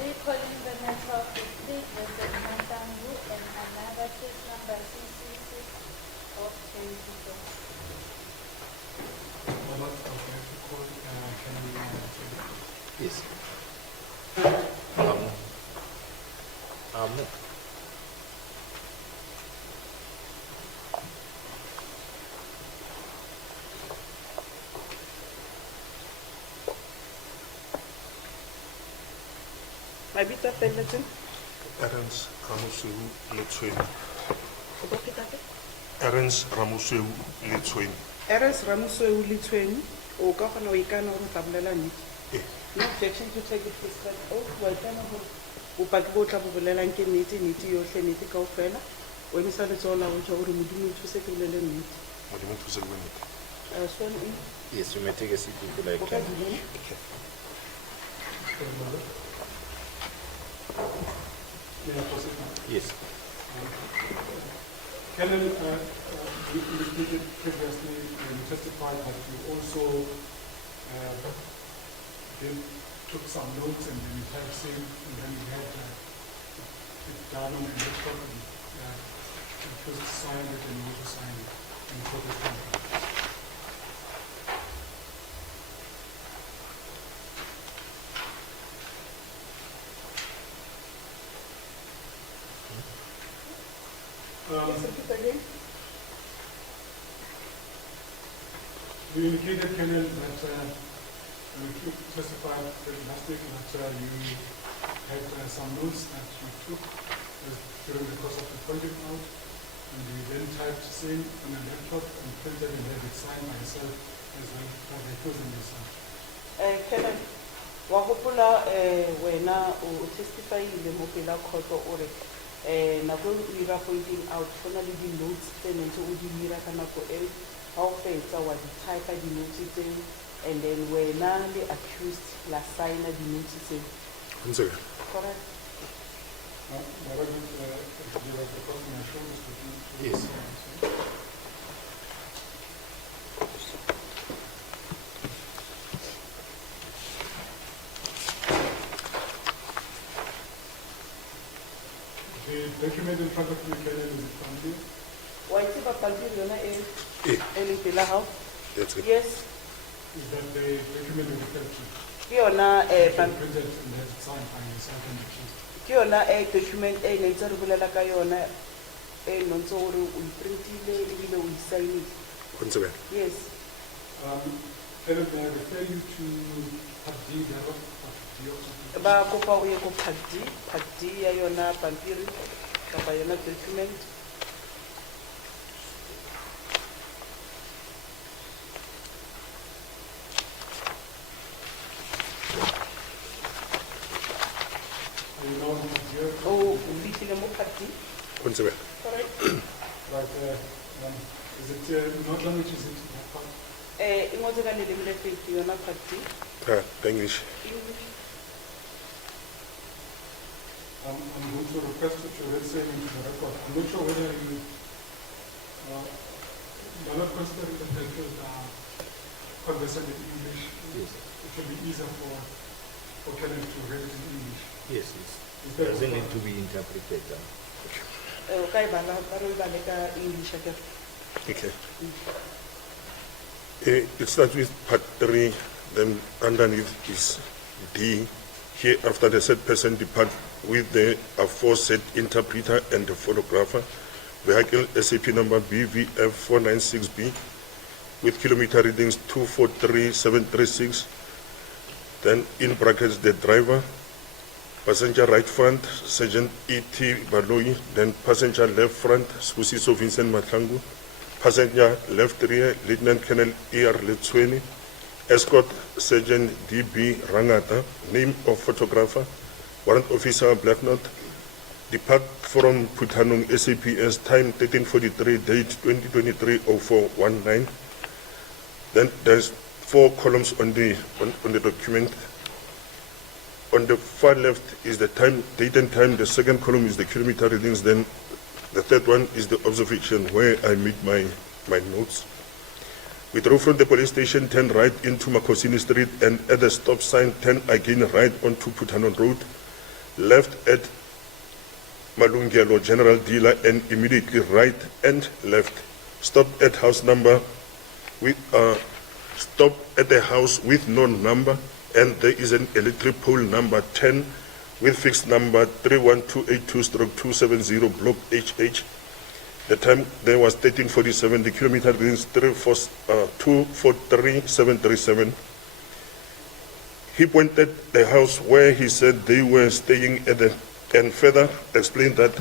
Recalling the matter of the state versus Mantangu and another case number CC6 of 24. I'd like to call, can we take it? Yes. Mabitso a felletseng? Ernst Ramosweu Letshweni. O ka pheta fe? Ernst Ramosweu Letshweni. Ernst Ramosweu Letshweni, o ka kgona ho ikana hore o tla bolela nnete? Eh, No objection to take it this time. O wa ikana hore bopaki bo o tla bo bolelang ke nnete, nnete yohle, nnete kaofela. O emisa letsoho la ho tjho hore Modimo o thuse ke bolele nnete. Modimo o thuse ke bonnete. Swan in. Yes, you may take a seat if you like. O ka dula. May I proceed now? Yes. Kenneth, you indicated previously when you testified that you also then took some notes and then you typed in and then you had it down on the laptop and you first signed it and you also signed it in the photocopy. Yes, repeat again. You indicated, Kenneth, that when you testified last week that you had some notes that you took during the course of the project out, and you then typed same on a laptop and printed and had it signed by yourself as well by the person yourself. Kenneth, wa hopola wena o testifyile mo pela khoto o re nako o ira pointing out gona le di-notes tse nentse o di dira ka nako e ga o fetsa wa di-type di-notes tseo and then wena le accused la signa di-notes tseo. Ntse. Correct? Yes. The document in front of you, Kenneth, is it from you? Wa itse ba pampiri yona Eh, e le pela hao? that's it. Yes. Is that the document you referred to? Ke yona Printed and had it signed by yourself and the chief? ke yona document e ne ntse re bolela ka yona e nontse gore o printile ebile o e-signile. Ntse. Yes. Kenneth, may I refer you to Part D thereof, Part D of the Ba kopa o ye ko Part D ya yona pampiri kapa yona document. Are you now on Part D? O fihlile mo Part D. Ntse. Correct. Right, is it, not language, is it that part? E ngotse ka leleme le feng ke yona Part D. English. English. I'm going to request that you read same into the record. I'm not sure whether you, you're not considering the papers conversant in English. Yes. It will be easier for Kenneth to read it in English. Yes, yes. Is there Doesn't need to be interpreted. Okay, English again. Okay. It starts with part 3, then underneath is D. Here, after the said person depart with the aforesaid interpreter and the photographer, vehicle SAP number BVF 496B with kilometer readings 243736. Then in brackets the driver, passenger right front, Sergeant E.T. Baloi, then passenger left front, Spusiso Vincent Matlangu, passenger left rear, Lieutenant Colonel E.R. Letsweni, escort Sergeant D.B. Rangata, name of photographer, warrant officer Black Note, depart from Putanung SAPS, time 1343, date 2023-0419. Then there's 4 columns on the document. On the far left is the time, date and time. The second column is the kilometer readings. Then the third one is the observation where I made my notes. We drove from the police station, 10 right into Makosini Street, and at the stop sign, 10 again right onto Putanon Road, left at Malungelo General Dealer, and immediately right and left. Stopped at house number with stop at a house with no number, and there is an electric pole number 10 with fixed number 31282/270 block HH. The time there was 1347, the kilometer readings 243737. He pointed the house where he said they were staying at and further explained that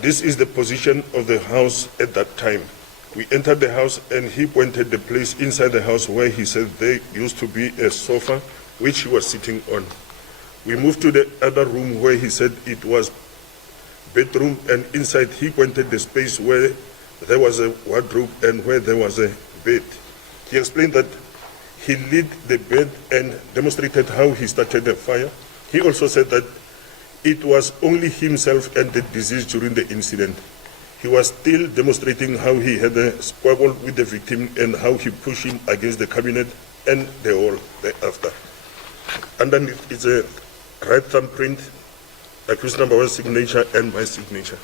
this is the position of the house at that time. We entered the house and he pointed the place inside the house where he said there used to be a sofa which he was sitting on. We moved to the other room where he said it was bedroom, and inside he pointed the space where there was a wardrobe and where there was a bed. He explained that he lit the bed and demonstrated how he started the fire. He also said that it was only himself and the deceased during the incident. He was still demonstrating how he had a squabble with the victim and how he pushed him against the cabinet and the wall thereafter. Underneath is a right thumbprint, accused number 1 signature, and my signature.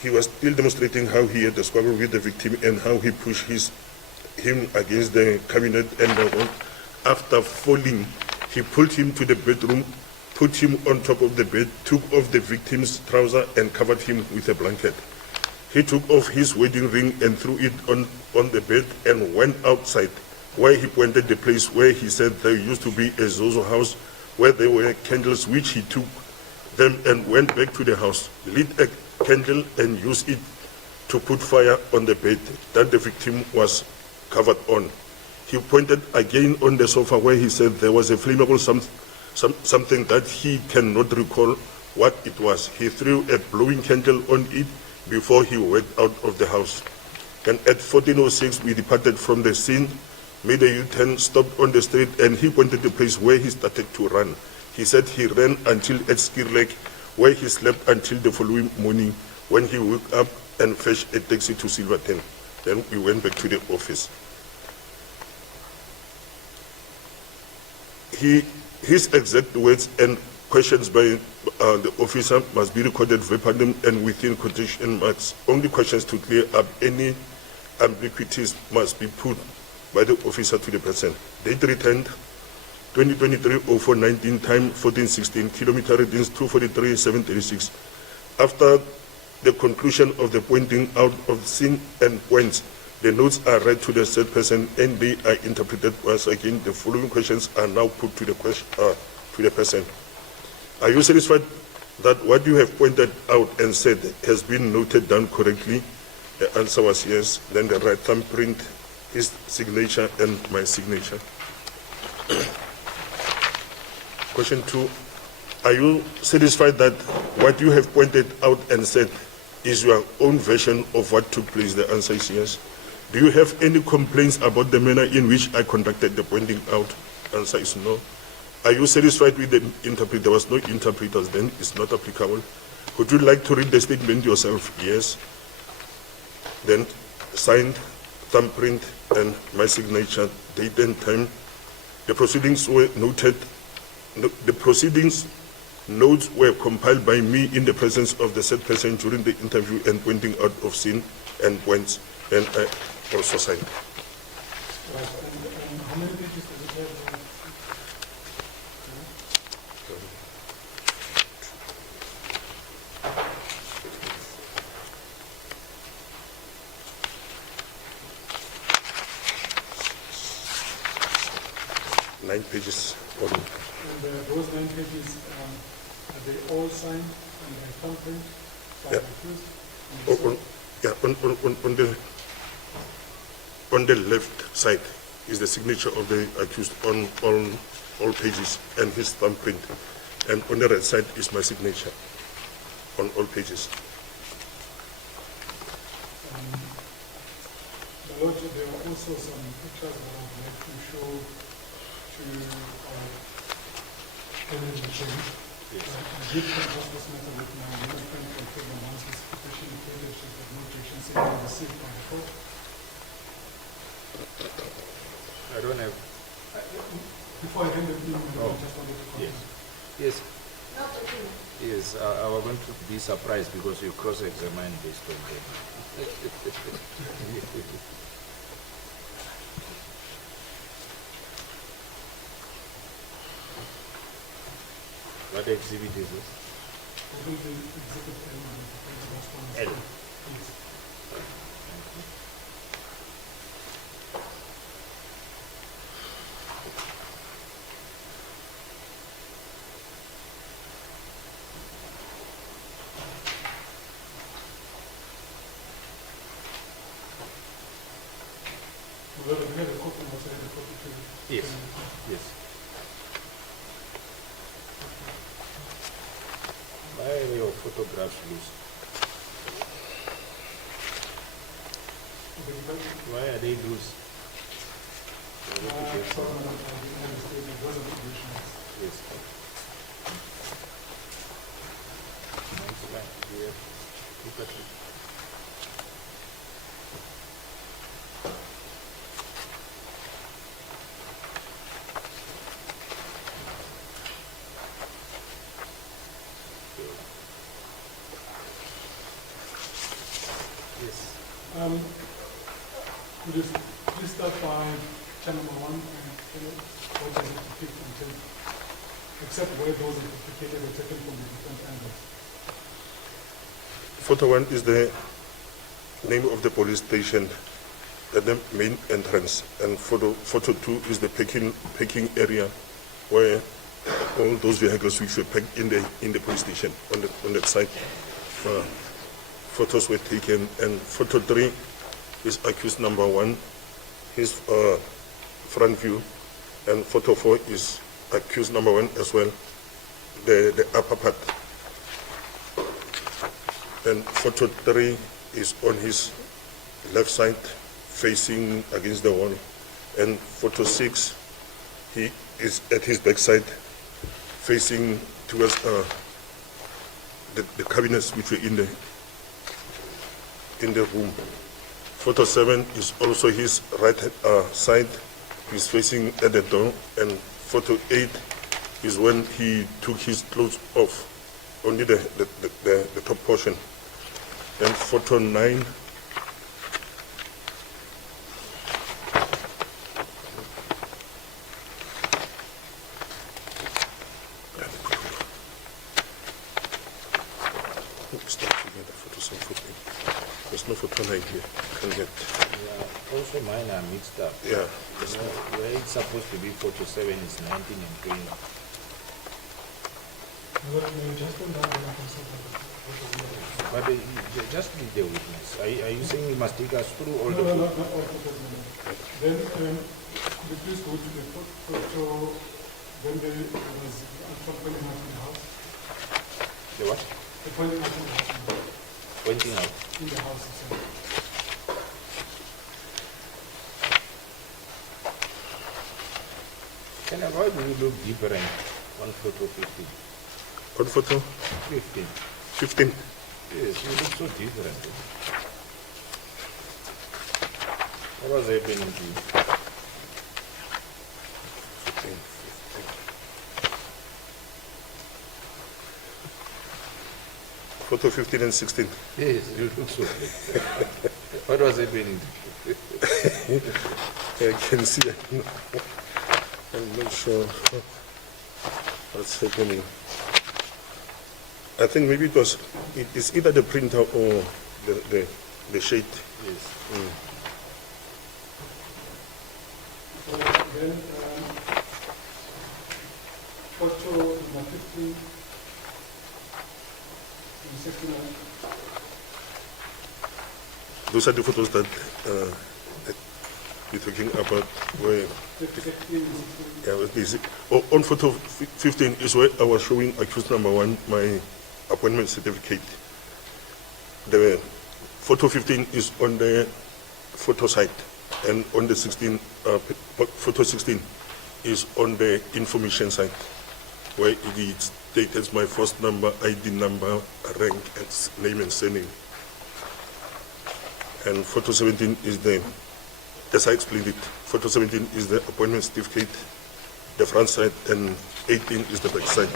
He was still demonstrating how he had a squabble with the victim and how he pushed him against the cabinet and the wall. After falling, he pulled him to the bedroom, put him on top of the bed, took off the victim's trouser and covered him with a blanket. He took off his wedding ring and threw it on the bed and went outside, where he pointed the place where he said there used to be a Zozo house where there were candles, which he took them and went back to the house, lit a candle and used it to put fire on the bed that the victim was covered on. He pointed again on the sofa where he said there was a flammable something that he cannot recall what it was. He threw a blowing candle on it before he went out of the house. And at 14:06, we departed from the scene, made a U-turn, stopped on the street, and he pointed the place where he started to run. He said he ran until at Skirlek, where he slept until the following morning when he woke up and fetched a taxi to Silverton. Then we went back to the office. His exact words and questions by the officer must be recorded verbatim and within quotation marks. Only questions to clear up any ambiguities must be put by the officer to the person. Date returned 2023-04-19, time 14:16, kilometer readings 243-736. After the conclusion of the pointing out of scene and points, the notes are read to the said person and they are interpreted once again. The following questions are now put to the person. Are you satisfied that what you have pointed out and said has been noted down correctly? The answer was yes. Then the right thumbprint, his signature and my signature. Question 2. Are you satisfied that what you have pointed out and said is your own version of what took place? The answer is yes. Do you have any complaints about the manner in which I conducted the pointing out? Answer is no. Are you satisfied with the interpreter? There was no interpreters then, it's not applicable. Would you like to read the statement yourself? Yes. Then signed, thumbprint, and my signature, date and time. The proceedings were noted. The proceedings notes were compiled by me in the presence of the said person during the interview and pointing out of scene and points, and I also signed. Right, and how many pages does it have? 9 pages on. And those 9 pages, are they all signed and by thumbprint? Yeah. On the left side is the signature of the accused on all pages and his thumbprint, and on the right side is my signature on all pages. My Lordship, there are also some pictures that I would like to show to the change. Yes. I did discuss this matter with my legal friend from Kevin once his petition indicated she had no objection saying received by the court. I don't have. Before I hand the email, I just wanted to comment. Yes. Not the thing. Yes, I was going to be surprised because you cross-examine based on them. What exhibit is this? Open the exhibit L. L. Please. Well, we have a copy, also have a copy too. Yes. Yes. Why are your photographs loose? Why are they loose? Yes. Nice line. Here. Look at it. Yes. Could you please start by channel number 1 and what does it depict until, except where those are depicted are taken from the different angles. Photo 1 is the name of the police station at the main entrance, and photo 2 is the parking area where all those vehicles which were parked in the police station on that side. Photos were taken, and photo 3 is accused number 1, his front view, and photo 4 is accused number 1 as well, the upper part. And photo 3 is on his left side, facing against the wall, and photo 6, he is at his backside, facing towards the cabinets which were in the room. Photo 7 is also his right side. He's facing at the door. And photo 8 is when he took his clothes off, only the top portion. And photo 9 There's no photo 9 here. Can get. Yeah, also mine are mixed up. Yeah. Where it's supposed to be photo 7 is 19 and 20. But just be the witness. Are you saying you must take us through all the No, not all photos. Then, could you please go to the photo when there was the pointing out in the house? The what? The pointing out in the house. Pointing out. In the house itself. Why do you look different on photo 15? What photo? 15. 15. Yes, you look so different. What was happening to you? 15. Photo 15 and 16. Yes, you look so different. What was happening to you? I can see. I'm not sure what's happening. I think maybe it's either the printer or the shade. Yes. So then, photo number 15 and 16. Those are the photos that you're talking about where 15 and 16. I was busy. On photo 15 is where I was showing accused number 1 my appointment certificate. The photo 15 is on the photo site, and on the 16, photo 16 is on the information site, where it states my first number, ID number, rank, and name and surname. And photo 17 is the, as I explained it, photo 17 is the appointment certificate, the front side, and 18 is the back side.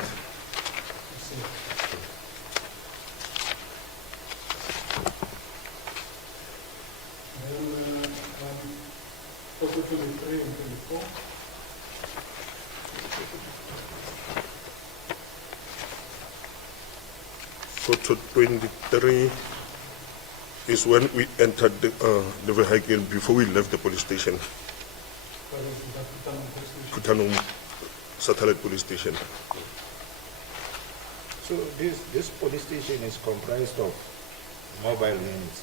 Photo 23 and 24. Photo 23 is when we entered the vehicle before we left the police station, What is that? Kutanum Satellite Police Station. So this police station is comprised of mobile units.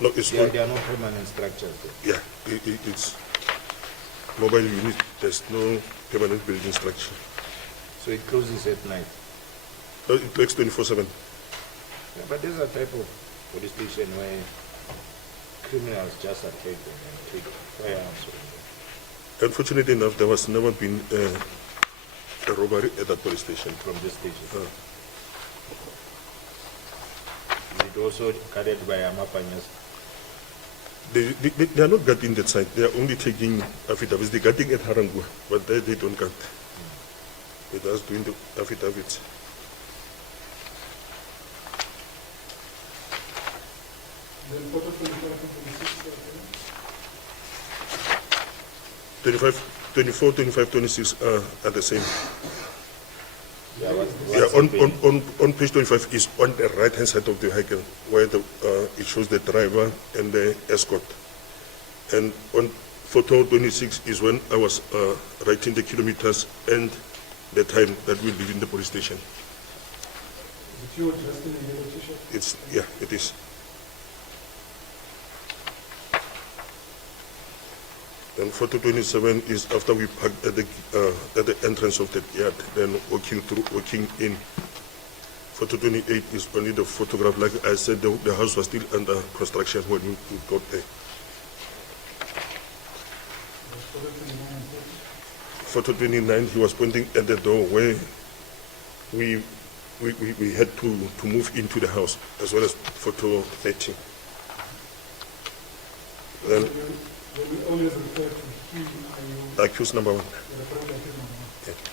No, it's There one, are no permanent structures there. yeah, it's mobile unit. There's no permanent building structure. So it closes at night. It works 24/7. Yeah, but there's a type of police station where criminals just attack them and take firearms from them. Unfortunately enough, there was never been a robbery at that police station. From this station. Uh, It also guarded by Amapanyas. they are not guarding that side. They are only taking affidavits. They're guarding at Harangua, but there they don't guard. They're just doing the affidavits. Then photo 25 and 26. 24, 25, 26 are the same. Yeah, Yeah, on page 25 is on the right-hand side of the vehicle, where it shows the driver and the escort. And on photo 26 is when I was writing the kilometers and the time that we live in the police station. Is it you dressed in a yellow t-shirt? Yeah, it is. And photo 27 is after we parked at the entrance of the yard, then walking in. Photo 28 is only the photograph. Like I said, the house was still under construction when we got there. Photo 29 and 30. Photo 29, he was pointing at the door where we had to move into the house, as well as photo 30. Then When we always refer to him, are you accused number 1. referring to him or not? Yeah. Okay.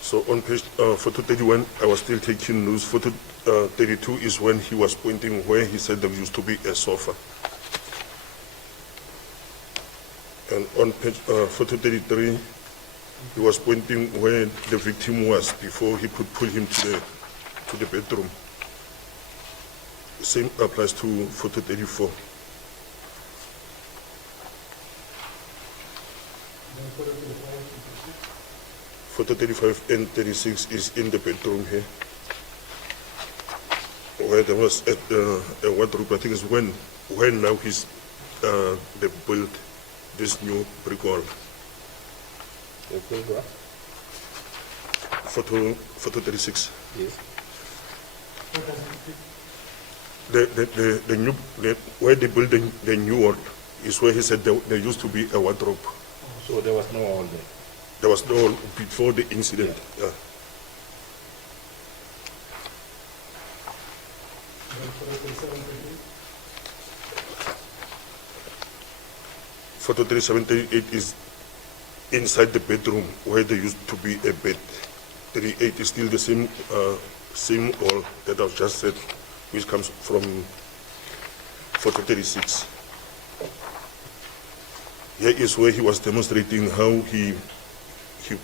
So on page photo 31, I was still taking news. Photo 32 is when he was pointing where he said there used to be a sofa. And on page photo 33, he was pointing where the victim was before he could pull him to the bedroom. Same applies to photo 34. Then photo 35 and 36. Photo 35 and 36 is in the bedroom here, where there was a wardrobe. I think is when now they built this new brick wall. The photograph? Photo 36. Yes. What does it fit? The new where they built the new wall is where he said there used to be a wardrobe. So there was no wall there. There was no wall before the incident. Yeah. Photo 3738 is inside the bedroom where there used to be a bed. 38 is still the same wall that I've just said, which comes from photo 36. Here is where he was demonstrating how he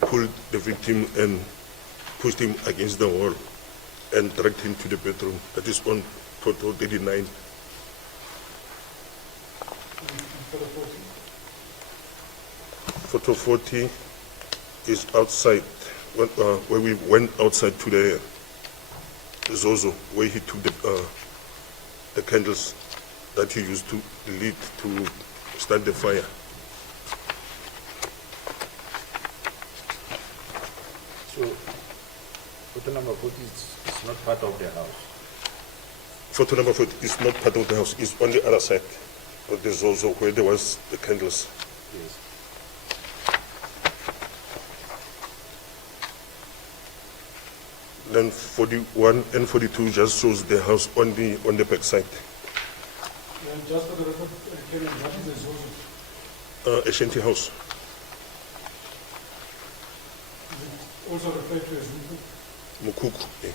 pulled the victim and pushed him against the wall and dragged him to the bedroom. That is on photo 39. Photo 40 is outside, where we went outside to the Zozo, where he took the candles that he used to lit to start the fire. So, photo number 40 is not part of the house. Photo number 40 is not part of the house. It's on the other side of the Zozo, where there was the candles. Yes. Then 41 and 42 just shows the house on the back side. And just for the record, Kevin, what is a Zozo? A shanty house. Is it also referred to as Muku? Mukuku. Eh.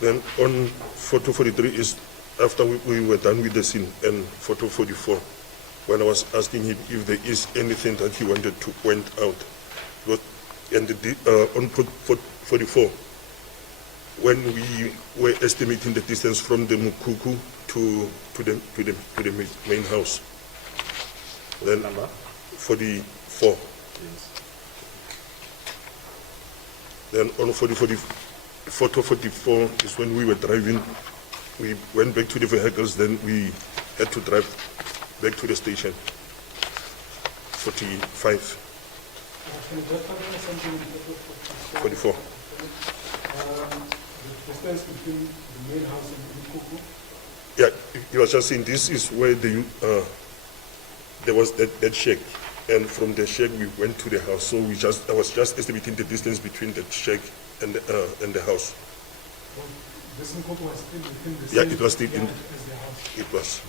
Then on photo 43 is after we were done with the scene, and photo 44, when I was asking him if there is anything that he wanted to point out. And on 44, when we were estimating the distance from the Mukuku to the main house, then Number? 44. Yes. Then on photo 44 is when we were driving. We went back to the vehicles, then we had to drive back to the station. 45, Can you just clarify something in photo 44. The distance between the main house and Muku? Yeah, he was just saying this is where there was that shack, and from the shack we went to the house. So I was just estimating the distance between the shack and the house. Well, this Muku was still within the Yeah, same it was still in- yard as the house. It was.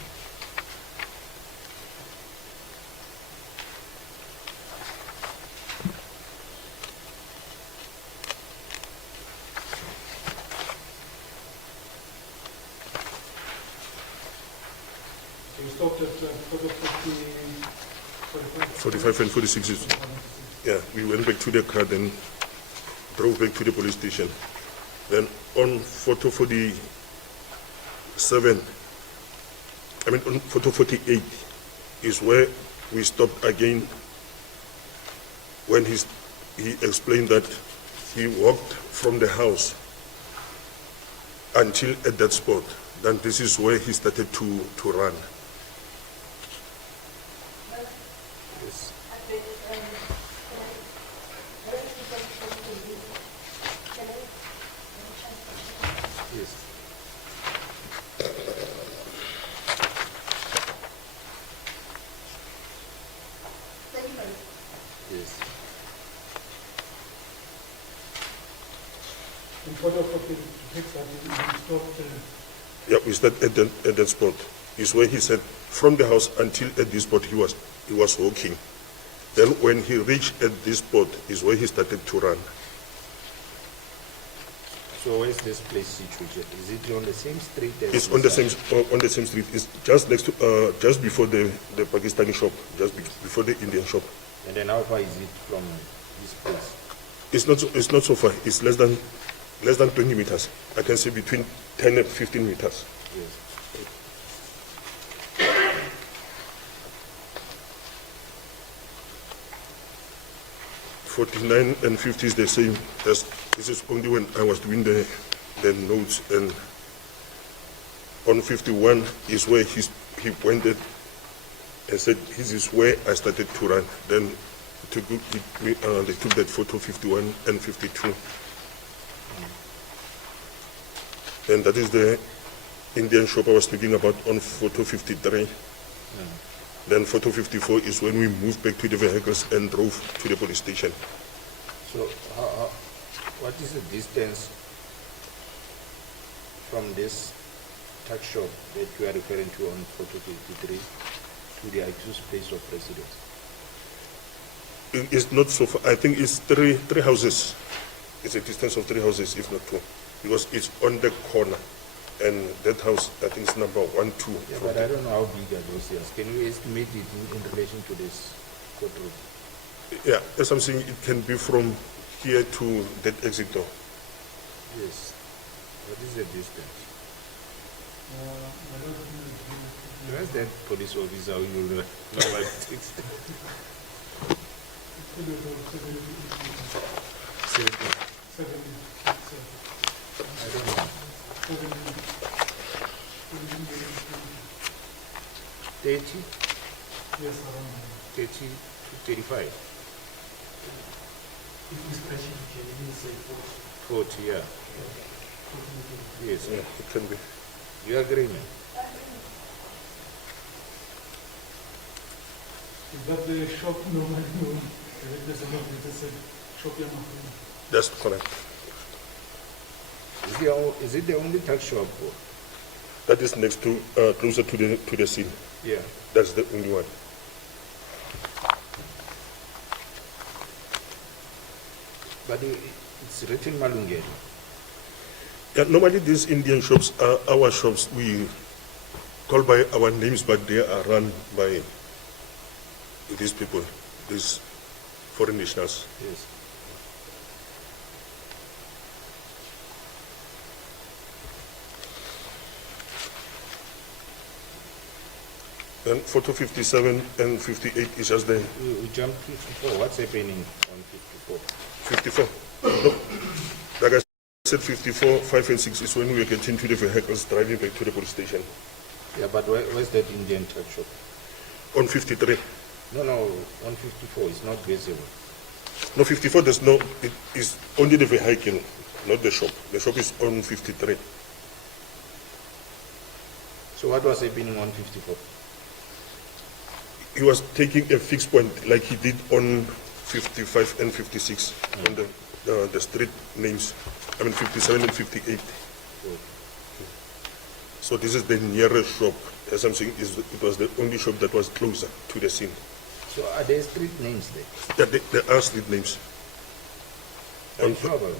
So you stopped at photo 45 and 46 is, yeah, we went back to the car, then drove back to the police station. Then on photo 47, on photo 48 is where we stopped again when he explained that he walked from the house until at that spot. Then this is where he started to run. Yes. Yes. Yes. In photo 46, you stopped Yeah, we started at that spot. Is where he said from the house until at this spot he was walking. Then when he reached at this spot is where he started to run. So where's this place situated? Is it on the same street? As It's this on the house? same street. It's just next to just before the Pakistani shop, before the Indian shop. And then how far is it from this place? It's not so far. It's less than 20 meters. I can say between 10 and 15 meters. Yes. 49 and 50 is the same. This is only when I was doing the notes, and on 51 is where he pointed and said, "This is where I started to run." Then they took that photo 51 and 52. And that is the Indian shop I was speaking about on photo 53. Then photo 54 is when we moved back to the vehicles and drove to the police station. So what is the distance from this tuck shop that you are referring to on photo 53 to the accused place of residence? It's not so far. I think it's three houses. It's a distance of 3 houses, if not 2, because it's on the corner. And that house, I think, is number 1, 2. Yeah, but I don't know how big are those years. Can you estimate it in relation to this courtroom? Yeah, as I'm saying, it can be from here to that exit door. Yes. What is the distance? Where's that police officer who will know what it is? I don't know. 30? Yes, around 30 to 35? this question can even say 40, yeah. Yes. Yeah, it can be. You agree, man? Is that the shop normally known? There's a lot that said shop Yamaha. That's correct. Is it the only tuck shop? That is next to, closer to the scene. Yeah. That's the only one. But it's written Malungeri. Yeah, normally these Indian shops are our shops. We call by our names, but they are run by these people, these foreign nationals. Yes. And photo 57 and 58 is just the We jumped to 54. What's happening on 54? 54. No, like I said, 54, 5 and 6 is when we get into the vehicles driving back to the police station. Yeah, but where's that Indian tuck shop? On 53. No, on 54. It's not visible. No, 54, there's no, it is only the vehicle, not the shop. The shop is on 53. So what was happening on 54? He was taking a fixed point like he did on 55 and 56 on the street names. I mean 57 and 58. So this is the nearest shop. As I'm saying, it was the only shop that was closer to the scene. So are there street names there? Yeah, there are street names. Are On you sure about it?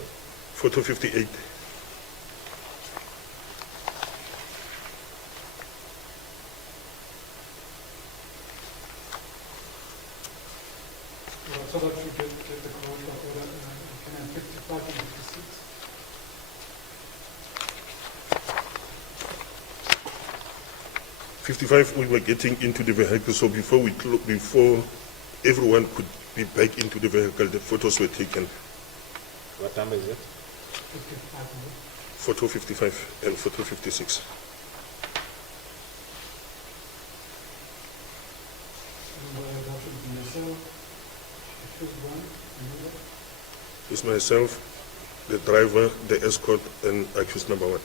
photo 58. So that you get the code of order, can I 55 and 56? We were getting into the vehicle, so before everyone could be back into the vehicle, the photos were taken. What number is it? 55, no? Photo 55 and photo 56. And that would be yourself, the first one, another. It's myself, the driver, the escort, and accused number 1.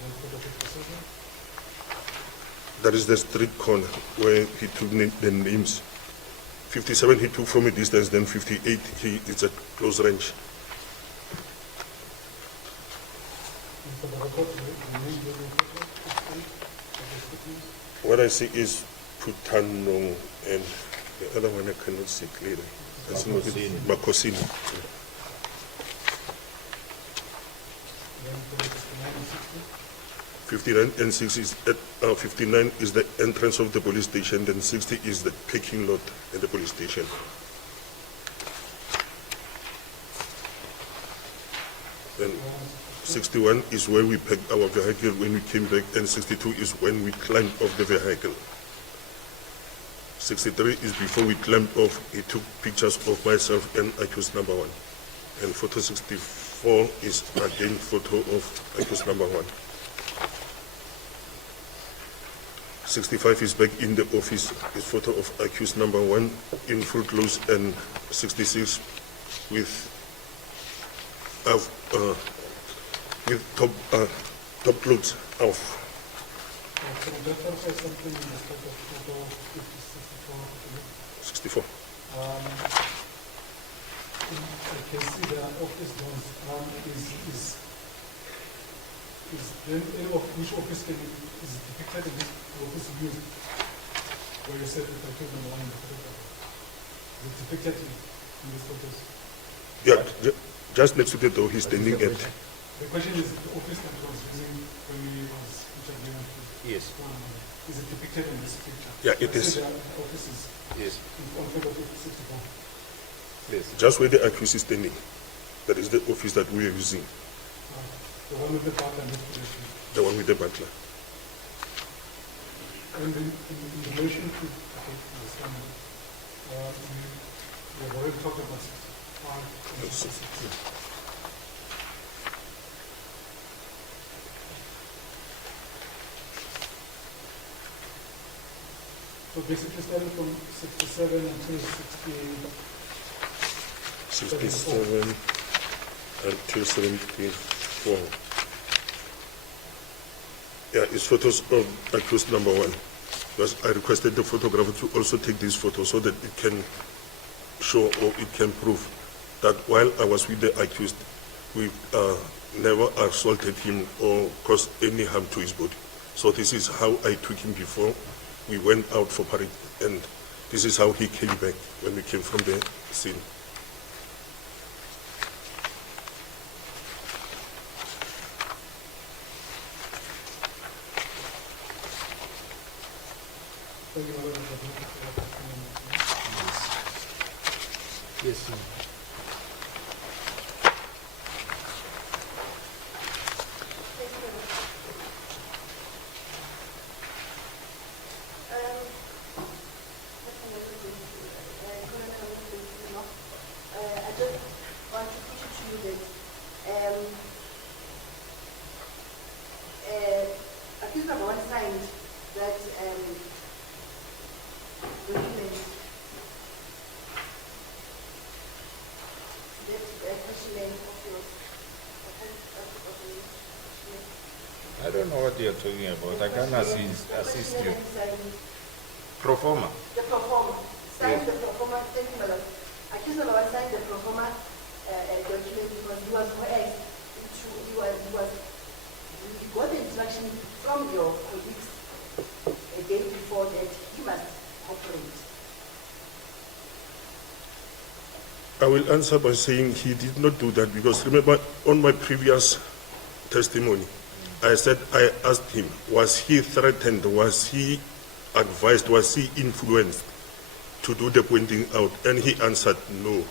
Then for the 57. That is the street corner where he took the names. 57 he took from a distance, then 58 it's at close range. And for the report, the name of the report, 58, of the street names. What I see is Putanong, and the other one I cannot see clearly. Makosini. Then for the 59 and 60. 59 and 60 is 59 is the entrance of the police station, then 60 is the parking lot at the police station. Then 61 is where we parked our vehicle when we came back, and 62 is when we climbed off the vehicle. 63 is before we climbed off. He took pictures of myself and accused number 1. And photo 64 is again photo of accused number 1. 65 is back in the office, is photo of accused number 1 in full clothes, and 66 with top clothes off. So that also something in the photo 56, 64. 64. I can see the office doors. Is then any of which office is depicted in this office used? Where you said that I took the line in the photograph. Is it depicted in this photos? Yeah, just next to the door, he's standing at. The question is the office that was using when he was interviewing. Yes. Is it depicted in this picture? Yeah, it is. The office is Yes. in front of 64. Yes. Just where the accused is standing. That is the office that we are using. The one with the butler and the position. The one with the butler. And in relation to, okay, understand, we have already talked about 65 and 66. So basically starting from 67 until 67 until 74. Yeah, it's photos of accused number one. Because I requested the photographer to also take these photos so that it can show or it can prove that while I was with the accused, we never assaulted him or caused any harm to his body. So this is how I took him before we went out for parade, and this is how he came back when we came from the scene. Yes, sir. I just want to put it to you that accused number one signed that document that questionnaire of yours. I don't know what you're talking about. I can assist you. Pro forma. The pro forma. Signed the pro forma. Thank you, madam. Accused number one signed the pro forma document because he was coerced into, he got the instruction from your colleagues a day before that he must operate. I will answer by saying he did not do that because remember on my previous testimony, I said I asked him, was he threatened, was he advised, was he influenced to do the pointing out? And he answered no.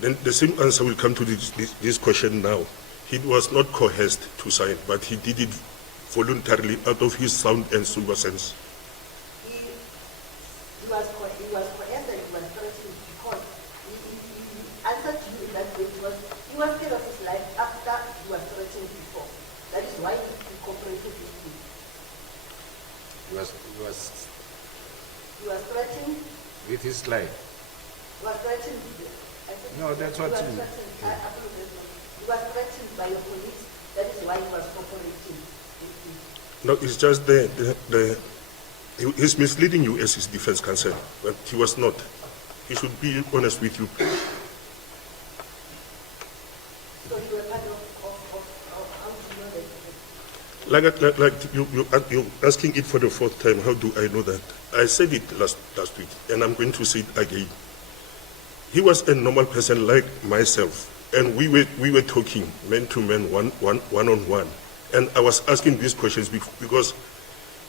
Then the same answer will come to this question now. He was not coerced to sign, but he did it voluntarily out of his sound and sober sense. He was coerced and he was threatened because he answered to you in that way because he was scared of his life after he was threatened before. That is why he cooperated with you. He was threatened. with his life. He was threatened. No, that's what he was you- threatened. I apologize. He was threatened by your colleagues. That is why he was cooperating with you. No, it's just he's misleading you as his defense counsel, but he was not. He should be honest with you. So you were part of how do you know that? Like you're asking it for the fourth time, how do I know that? I said it last week, and I'm going to say it again. He was a normal person like myself, and we were talking man to man, one on one, and I was asking these questions because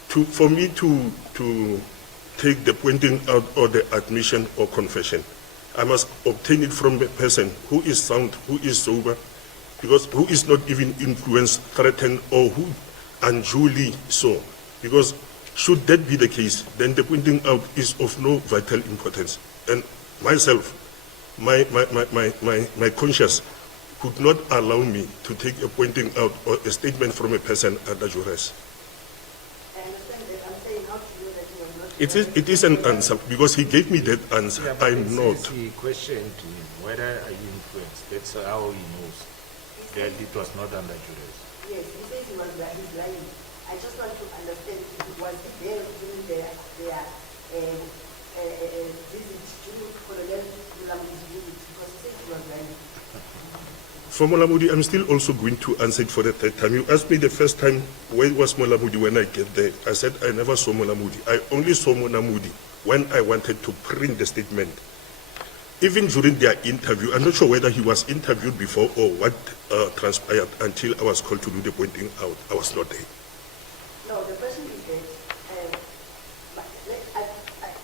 for me to take the pointing out or the admission or confession, I must obtain it from a person who is sound, who is sober, because who is not even influenced, threatened, or who unduly so. Because should that be the case, then the pointing out is of no vital importance. And myself, my conscience could not allow me to take a pointing out or a statement from a person under duress. I understand that. I'm saying how to know that you are not. It is an answer because he gave me that answer. Yeah, but I'm it not. says he questioned him whether are you influenced. That's how he knows that it was not under duress. Yes, he says he was he's lying. I just want to understand, was he there during their visit to Colonel Mulamudi's visit because he said he was there. For Molamudi, I'm still also going to answer it for the third time. You asked me the first time, where was Molamudi when I get there? I said I never saw Molamudi. I only saw Molamudi when I wanted to print the statement. Even during their interview, I'm not sure whether he was interviewed before or what transpired until I was called to do the pointing out. I was not there. No, the question is that,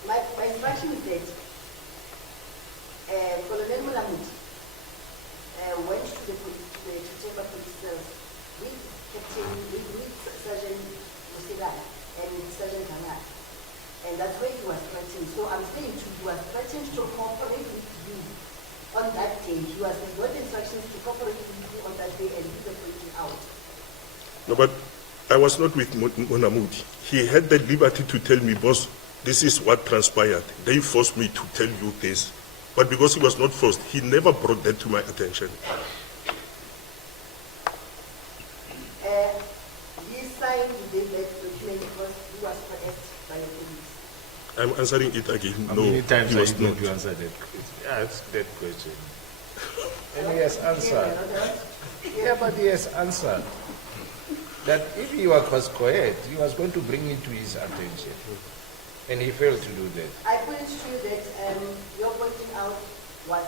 my instruction is that Colonel Mulamudi went to the police, to chamber police cells with Sergeant Musigala and Sergeant Gangat. And that's where he was threatened. So I'm saying he was threatened to cooperate with you on that day. He was got instructions to cooperate with you on that day and do the pointing out. No, but I was not with Monamudi. He had the liberty to tell me, boss, this is what transpired. They forced me to tell you this. But because he was not forced, he never brought that to my attention. He signed the document because he was coerced by the police. I'm answering it again. How No, many times he are was you going not. to answer that question? Ask that question. And he has answered. Yeah, but he has answered. That if he was coerced, he was going to bring it to his attention. And he failed to do that. I put it to you that your pointing out was,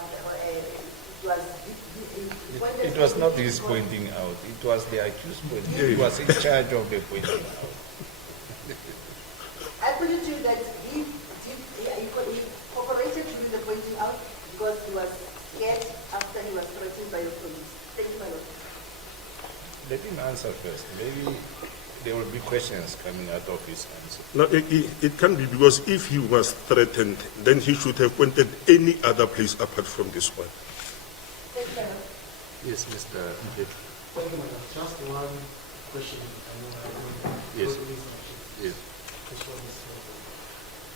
It was not his pointing out. It was the accused pointing. He was in charge of the pointing out. I put it to you that he cooperated during the pointing out because he was scared after he was threatened by the police. Thank you, my lord. Let him answer first. Maybe there will be questions coming out of his answer. No, it can be because if he was threatened, then he should have pointed any other place apart from this one. Thank you, my lord. Yes, Mr. Mbeki. Thank you, madam. Just one question. Yes. Yes.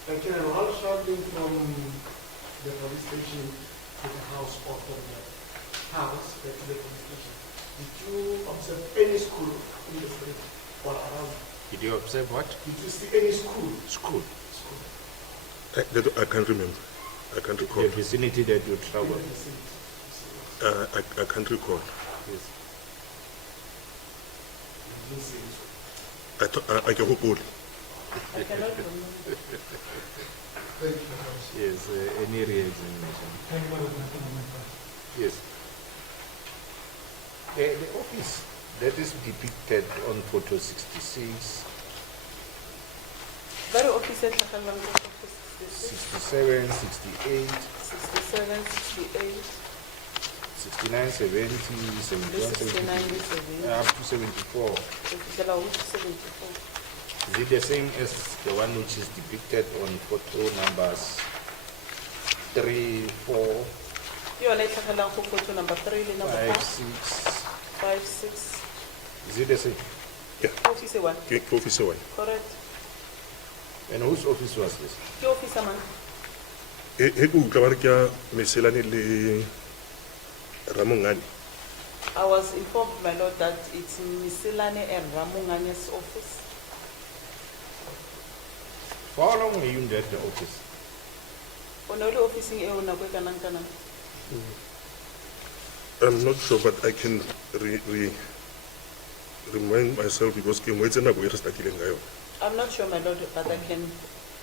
Can I while traveling from the police station to the house or from the house back to the police station, did you observe any school in the street or around? Did you observe what? Did you see any school? School. I can't remember. I can't recall. The vicinity that you In traveled. the vicinity? I can't recall. Yes. You didn't see it. I can recall. I cannot remember. Thank you very much. Yes, any re-examination. Thank you, Madam. Yes. The office that is depicted on photo 66, Very officer tlhagellang ko office 67, 68, 67, 68, 69, 70, 71, 69, 70. up to 74. go fihlela ho 74. Is it the same as the one which is depicted on photo numbers 3, 4, Ke yona e tlhagellang go photo number 3 le number 5, 4, 6? 5, 6. Is it the same? Office 1, Officer one. correct. And whose office was this? Ke officer man. He go utlwa ba re ke ya Meselane le Ramongane. I was informed, my lord, that it's Misilane and Ramunganya's office. For how long were you in that office? O ne o le officing eo nako e kanang kanang. I'm not sure, but I can remind myself because ke mo etse nako e re startileng ka yona. I'm not sure, my lord, but I can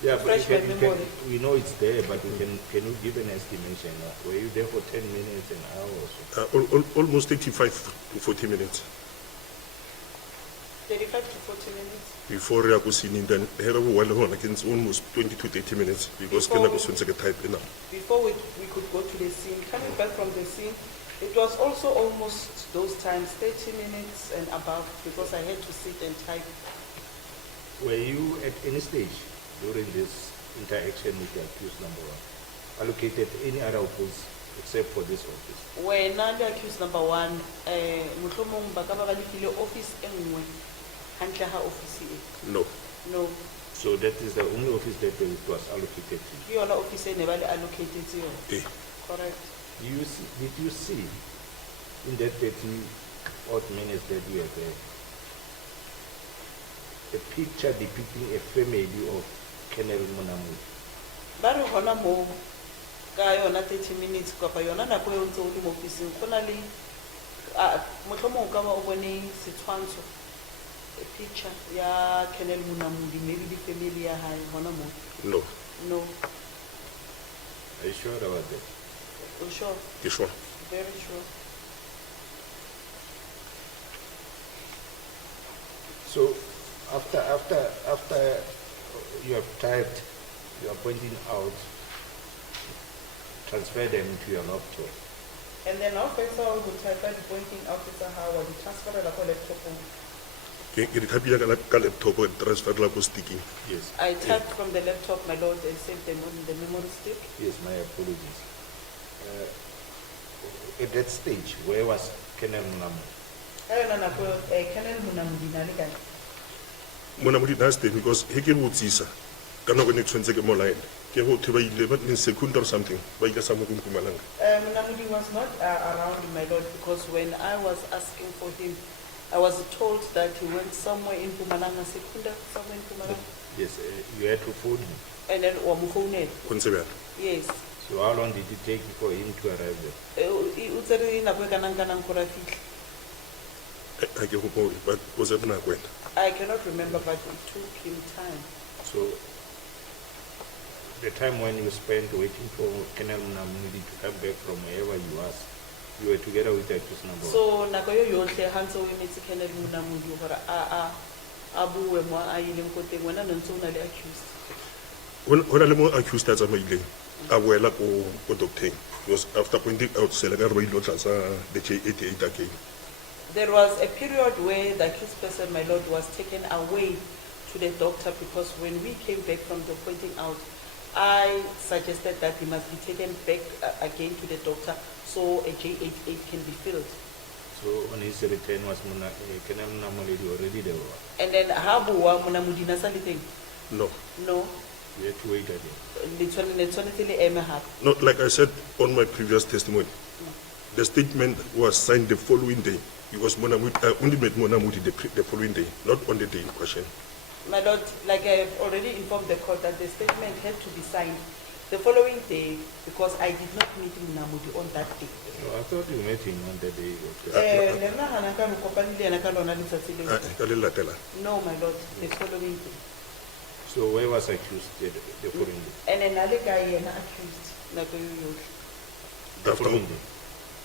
Yeah, but refresh my memory. we know it's there, but can you give an estimation? Were you there for 10 minutes, an hour or so? Almost 35 to 40 minutes 35 to 40 minutes. before re ya go scene. Then here we were it's almost 20 to 30 minutes because ke nako tshwanetse ke type ena. Before we could go to the scene, coming back from the scene, it was also almost those times, 30 minutes and above, because I had to sit and type. Were you at any stage during this interaction with the accused number 1 allocated any other office except for this office? When the accused number 1, mohlomong ba ka ba ba lefile office e nngwe hantle ha office e. No. No, So that is the only office that was allocated to you. ke yona office e ne ba le allocated yona. Eh. Correct. Did you see in that 30 odd minutes that you were there a picture depicting a family of Colonel Monamudi? ba re hona mo ka yona 30 minutes kapa yona nako eo ntse o le mo ofising go na le motlhomong ka ba o bone setshwantsho a picture ya Colonel Munamudi maybe the family ya hae hona mo? No. Are you sure about that? Oh, sure. Ke sure. Very sure. So after you have typed, you are pointing out, transfer them to your laptop. And then now first I will type the pointing out to how I transfer the laptop. Ke di thapile ka laptop and transfer la ko sticking. Yes. I typed from the laptop, my lord, and saved them on the memory stick. Yes, my apologies. At that stage, where was Colonel Munamu? Colonel Munamudi na le kae? Mona mo di last day because he ke botsisa ka nako ne tshwentse ke mo line ke go thiba ile but in second or something ba ile sa mo go Mpumalanga. Munamudi was not around, my lord, because when I was asking for him, I was told that he went somewhere in Mpumalanga, Sekunda, somewhere in Mpumalanga. Yes, you had to phone him. And then Wamukhone. Konsebela. Yes. So how long did it take for him to arrive there? O tsere nako e kanang gore a fitlhe. I ke go go but was it na kwena. I cannot remember, but it took him time. So the time when you spent waiting for Colonel Munamudi to come back from wherever you was, you were together with the accused number. So nako yo yotlhe hantse o emetse Colonel Munamudi gore a bue mo a ile mo teng wena ntse o na le accused. When le mo accused tsa maileng a boela ko doctor because after pointing out sela ka re ba ile tlatsa the J88 again. There was a period where the accused person, my lord, was taken away to the doctor because when we came back from the pointing out, I suggested that he must be taken back again to the doctor so a J88 can be filled. So on his return was Colonel Munamudi already there? And then Habuwa Munamudi na sa liteng? No. No. You had to wait again. Not like I said on my previous testimony. The statement was signed the following day. Because I only met Munamudi the following day, not on the day in question. My lord, like I have already informed the court that the statement had to be signed the following day because I did not meet Munamudi on that day. No, I thought you met him on the day. No, my lord, the following day. So where was accused the following day? And another guy accused. The following day?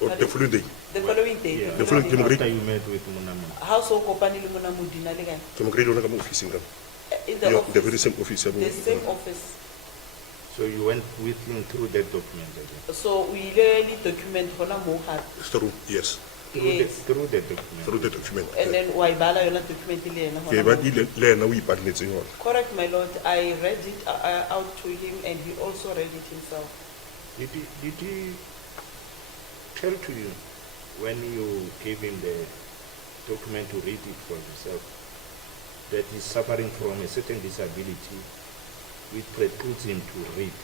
Or the following day? The following day. Yeah. The following day. After you met with Munamudi? How so Kopani Munamudi na legan? In the office. The very same office. The same office. So you went with him through that document again? So we really document Hona Mohad. Through, yes. Through the document. Through the document. And then Waibala Yona document Correct, my lord. I read it out to him and he also read it himself. Did he tell to you when you gave him the document to read it for himself that he's suffering from a certain disability which precludes him to read?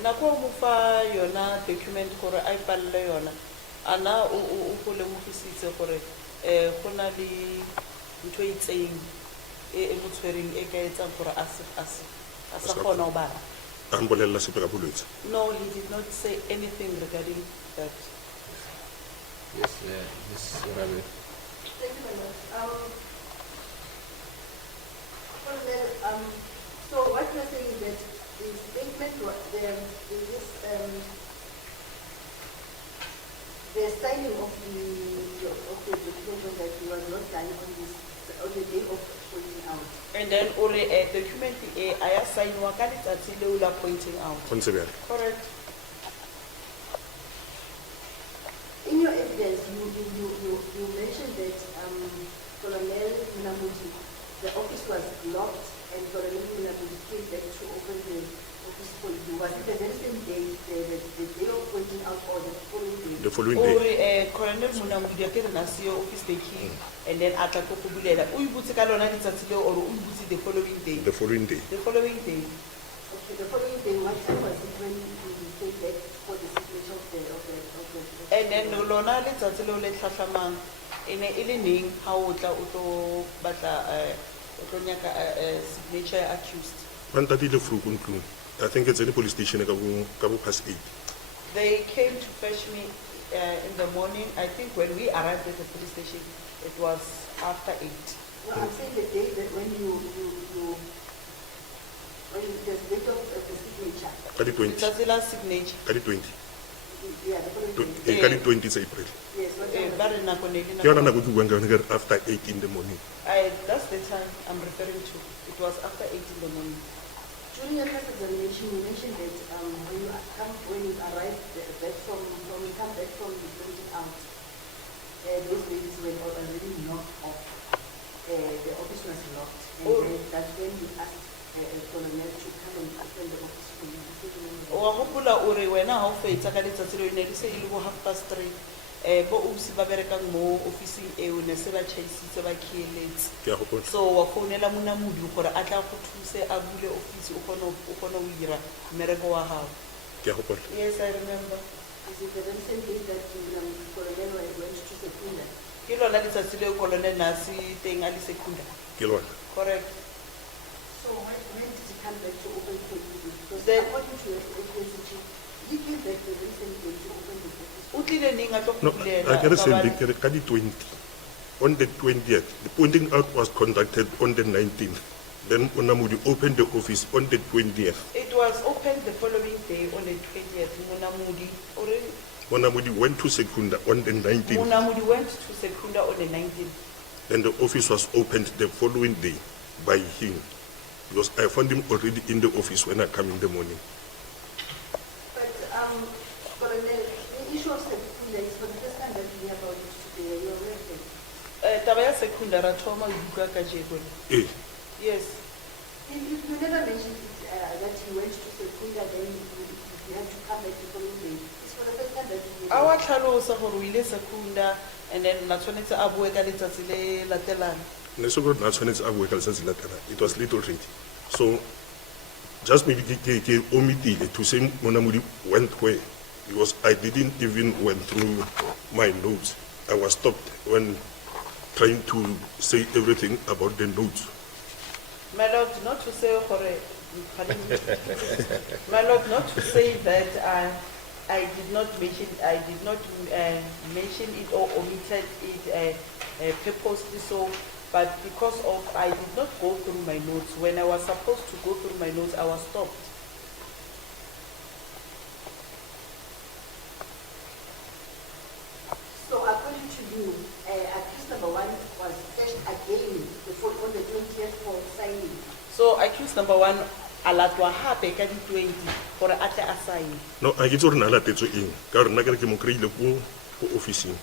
Nako mufa yona document gore I palle yona ana o go lemogisitse gore gona le ntho e tseng e mo tshwereng e ka etsang gore a sa kgona go bala. No, he did not say anything regarding that. Yes, Ms. Rabe. Thank you, my lord. So what you're saying is that the statement there is this the signing of the document that he was not done on the day of pointing out. And then a document I assign wakali tatile pointing out. Correct. In your evidence, you mentioned that Colonel Munamudi, the office was locked, and Colonel Munamudi came back to open the office for you. Was it the very same day, the day of pointing out, or the following day? The following day. Colonel Munamudi appeared na siyo office day key, and then ata ko bulela. Uyibuti ka lona letsatsi or uyibuti the following day. The following day. The following day. Okay, the following day. What time was it when you came back for the signature of the? And then lona letsatsi le le tlhatlhamang ene ile neng ha o tla o tlo batla o tlo nyaka signature accused. Bantatile frukuntlung I think it's any police station, Kabu past 8. They came to fetch me in the morning. I think when we arrived at the police station, it was after 8. No, I'm saying the day that when the date of the signature. Kadi 20. It's a last signature. Kadi 20. Yeah, the following day. Kadi 20 is April. Yes, what time? But in Kaya na kudu wanga after 8 in the morning. that's the time I'm referring to. It was after 8 in the morning. During your first examination, you mentioned that when you arrived back from you come back from the printing out, those ladies were already knocked off. The office was locked, and then that's when you asked Colonel to come and open the office for you. Wa hopola ore wena ha o fetsa ka letsatsi le ne le se ile go 3:30 bo o se ba berekang mo officing e o ne se ba chaisitse ba khieletse. Ke a gopola. So wa founela monamodi gore a tla go thuse a bule office o kgone o ira mmereko wa gago. Ke a gopola. Yes, I remember. Is it the very same day that Colonel went to Secunda? Ke lona letsatsi le Colonel Nasi teng a le Secunda. Ke lona. Correct. So when did he come back to open for you? Because Then- according to your agency, he came back the very same day to open the office. O tlile neng a tlo No, go I bulela, get a ka same ba- thing. Kadi 20. On the 20th, the pointing out was conducted on the 19th. Then Onamudi opened the office on the 20th. It was opened the following day on the 20th. Onamudi went to Secunda on the 19th. Munamudi went to Secunda on the 19th. Then the office was opened the following day by him. Because I found him already in the office when I come in the morning. But Colonel, the issue of Secunda is for the first time that we hear about it today. You're right. Taba ya Secunda ra thoma o utlwa kajeko le. Eh, Yes. You never mentioned that you went to Secunda, then you had to come back the following day. It's for the first time that you hear A wa tlhalosa gore o ile Secunda and then na tshwanetse a bue ka letsatsi le latelang. it was late already. So, just maybe ke omitile to say Monamudi went where, because I didn't even went through my notes. I was stopped when trying to say everything about the notes. My lord, not to say my lord, not to say that I did not mention it or omitted it purposely so, but because of I did not go through my notes. When I was supposed to go through my notes, I was stopped. So according to you, accused number 1 was fetched again on the 20th for signing. So accused number 1 alatwa hape ka di 20 gore a tle a sign. No, I get on a lot of in. Karna ke mo kreile ko officing.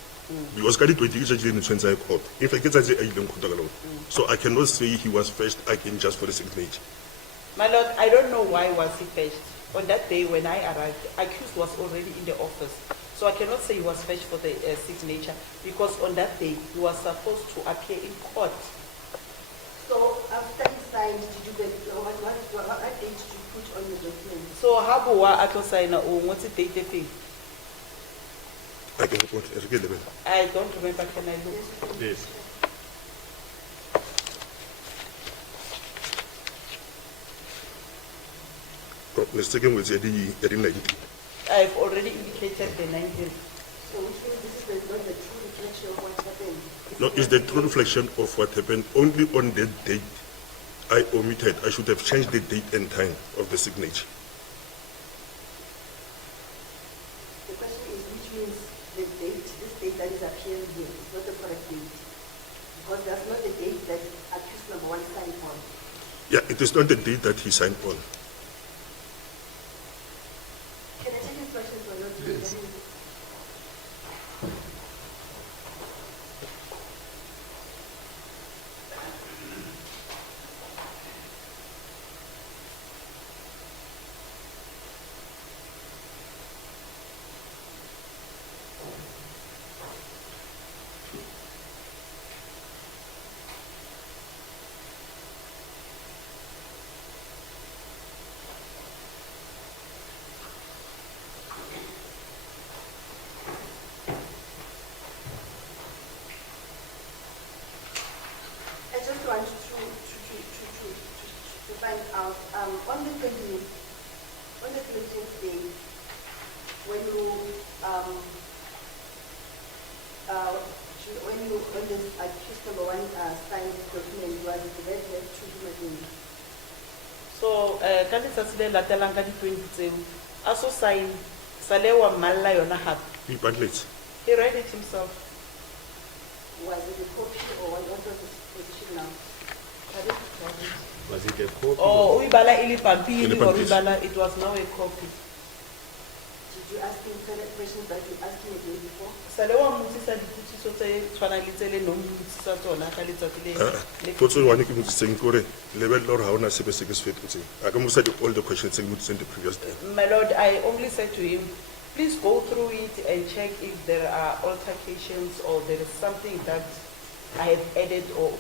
Because kadi 20 is actually in the court. In fact, it's actually so I cannot say he was fetched again just for the signature. My lord, I don't know why was he fetched. On that day when I arrived, accused was already in the office. So I cannot say he was fetched for the signature because on that day he was supposed to appear in court. So after he signed, did you get what date did you put on your document? So ha boa a tlo signa o ngotse date e feng? I can report it. I don't remember, can I look? Yes. The second was the 19th. I've already indicated the 19th. So which means this is not the true reflection of what happened. No, it's the true reflection of what happened. Only on that date I omitted. I should have changed the date and time of the signature. The question is which means the date, this date that is appearing here is not the correct date. Because that's not the date that accused number 1 signed on. Yeah, it is not the date that he signed on. Can I take instructions or not? Yes. I just want to find out, on the 20th, on the 13th day, when this accused number one signed document, was it read to him again? So ka letsatsi le latelang ka di-20 tseo a so sign sa le wa mmalla yona gape. He read it himself. Was it a copy or what was his position now? Was it a copy? Oh, o ibala e le pampiri or o ibala, it was now a copy. Did you ask him further questions that you asked him the day before? Sa le wa mmotsisa dipotsiso tse tshwanang le tse le nong mmotsisa tsona ka letsatsi le potso one ke motsitseng kore lebelela gore ga ona sepe se ke se fetotseng a ka mosa all the questions tse ke motsitseng the previous day. My lord, I only said to him, please go through it and check if there are altercations or there is something that I have added or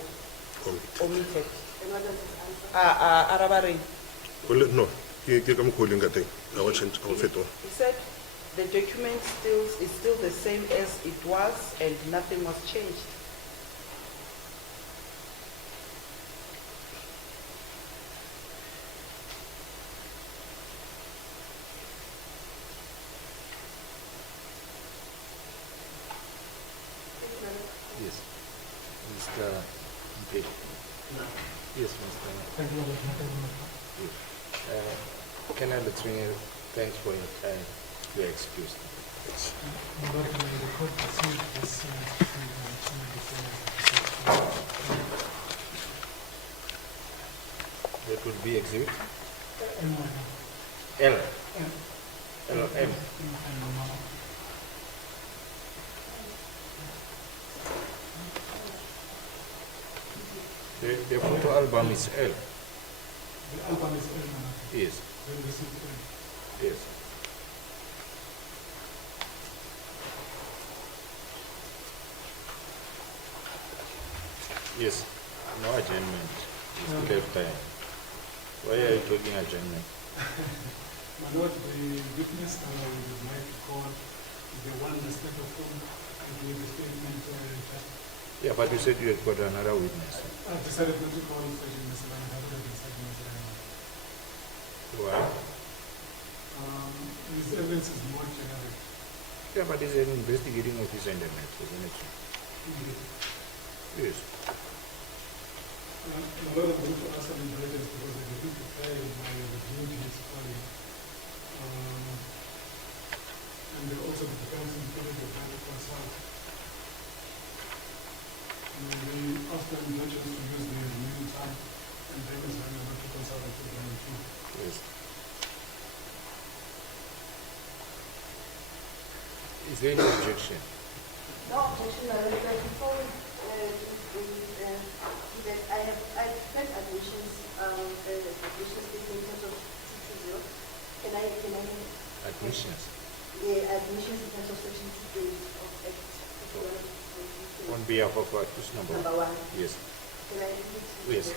omitted. And what was his answer? Arabari. No, ke ka mokgwa o leng ka teng a wa change a wa fetola. He said the document is still the same as it was and nothing was changed. Yes. Mr. Mpe. Yes, Mr. Thank you, Yes. Can I let you thanks for your time. You are excused. My Lord, can I record this That would be exhibit L. L. L. M. The photo album is L. The album is L. Yes. Then this is L. Yes. Yes. No adjournment. You still have time. Why are you talking adjournment? My Lord, the witness that I would like to call is the one that stepped forward to give the statement. Yeah, but you said you had got another witness. I decided not to call Sergeant Mr. Lane, other than Sergeant Mr. Why? His evidence is more generic. Yeah, but he's an investigating officer in the matter, isn't it? Yes. My Lord, I'm going to ask some indictments because I didn't prepare my review his calling. And they also the defense included the right to consult. And we asked the indictments to use the remaining time and they was not able to consult until 22. Yes. Is there any objection? No objection, my Lord, but before that I've spent admissions, the admission statement in terms of 220. Can I? Admissions? The admissions in terms of section 2 of Act 51. On behalf of accused number Number 1. Yes. Can I read it? Yes.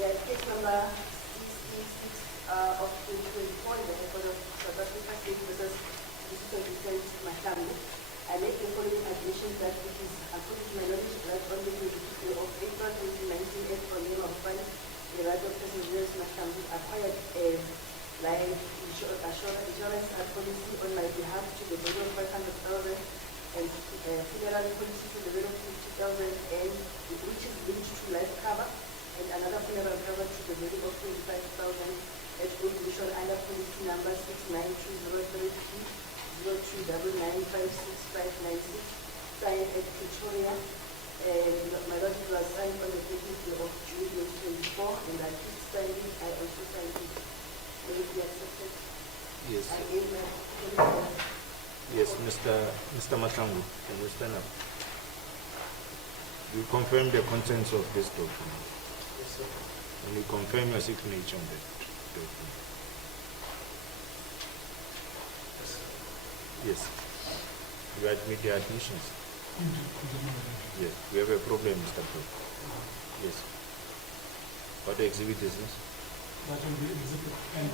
Yeah, case number 636 of 2024 in the record of South Africa State versus District Defense Mahlangu. I make the following admissions that it is according to my knowledge that on the 22nd of April 2019 as for name of fund, the right of President Mahlangu acquired a life insurance policy on my behalf to the value of 500,000 and funeral policy to the value of 50,000 and which is linked to life cover and another funeral cover to the value of 25,000 at Old Division under policy number 69203 0299565696 signed at Pretoria. My Lord, it was signed on the 30th of June 2024 and I just signed it. I also signed it. Will it be accepted? Yes. I gave my Yes, Mr. Mahlangu, can you stand up? You confirm the contents of this document. Yes, sir. And you confirm your signature on the document. Yes, sir. Yes. You admit the admissions? Yes. We have a problem, Mr. Pro. Yes. What exhibit is this? That will be exhibit N.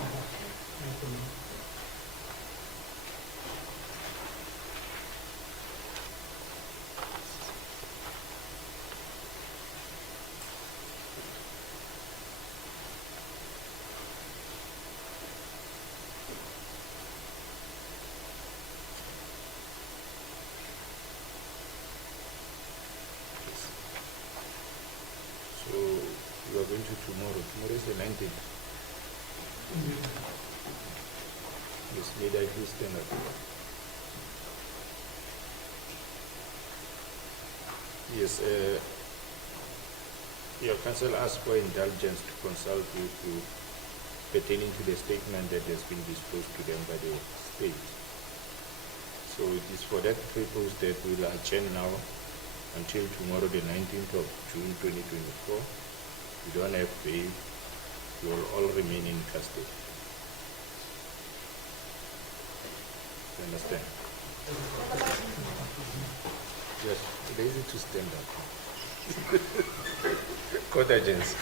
we are going to tomorrow. Tomorrow is the 19th. Yes, maybe I do stand up. Yes, your counsel asked for indulgence to consult you pertaining to the statement that has been disclosed to them by the state. So it is for that purpose that we will adjourn now until tomorrow, the 19th of June 2024. You don't have bail. You will all remain in custody. You understand? Yes, it is easy to stand up. Court agents.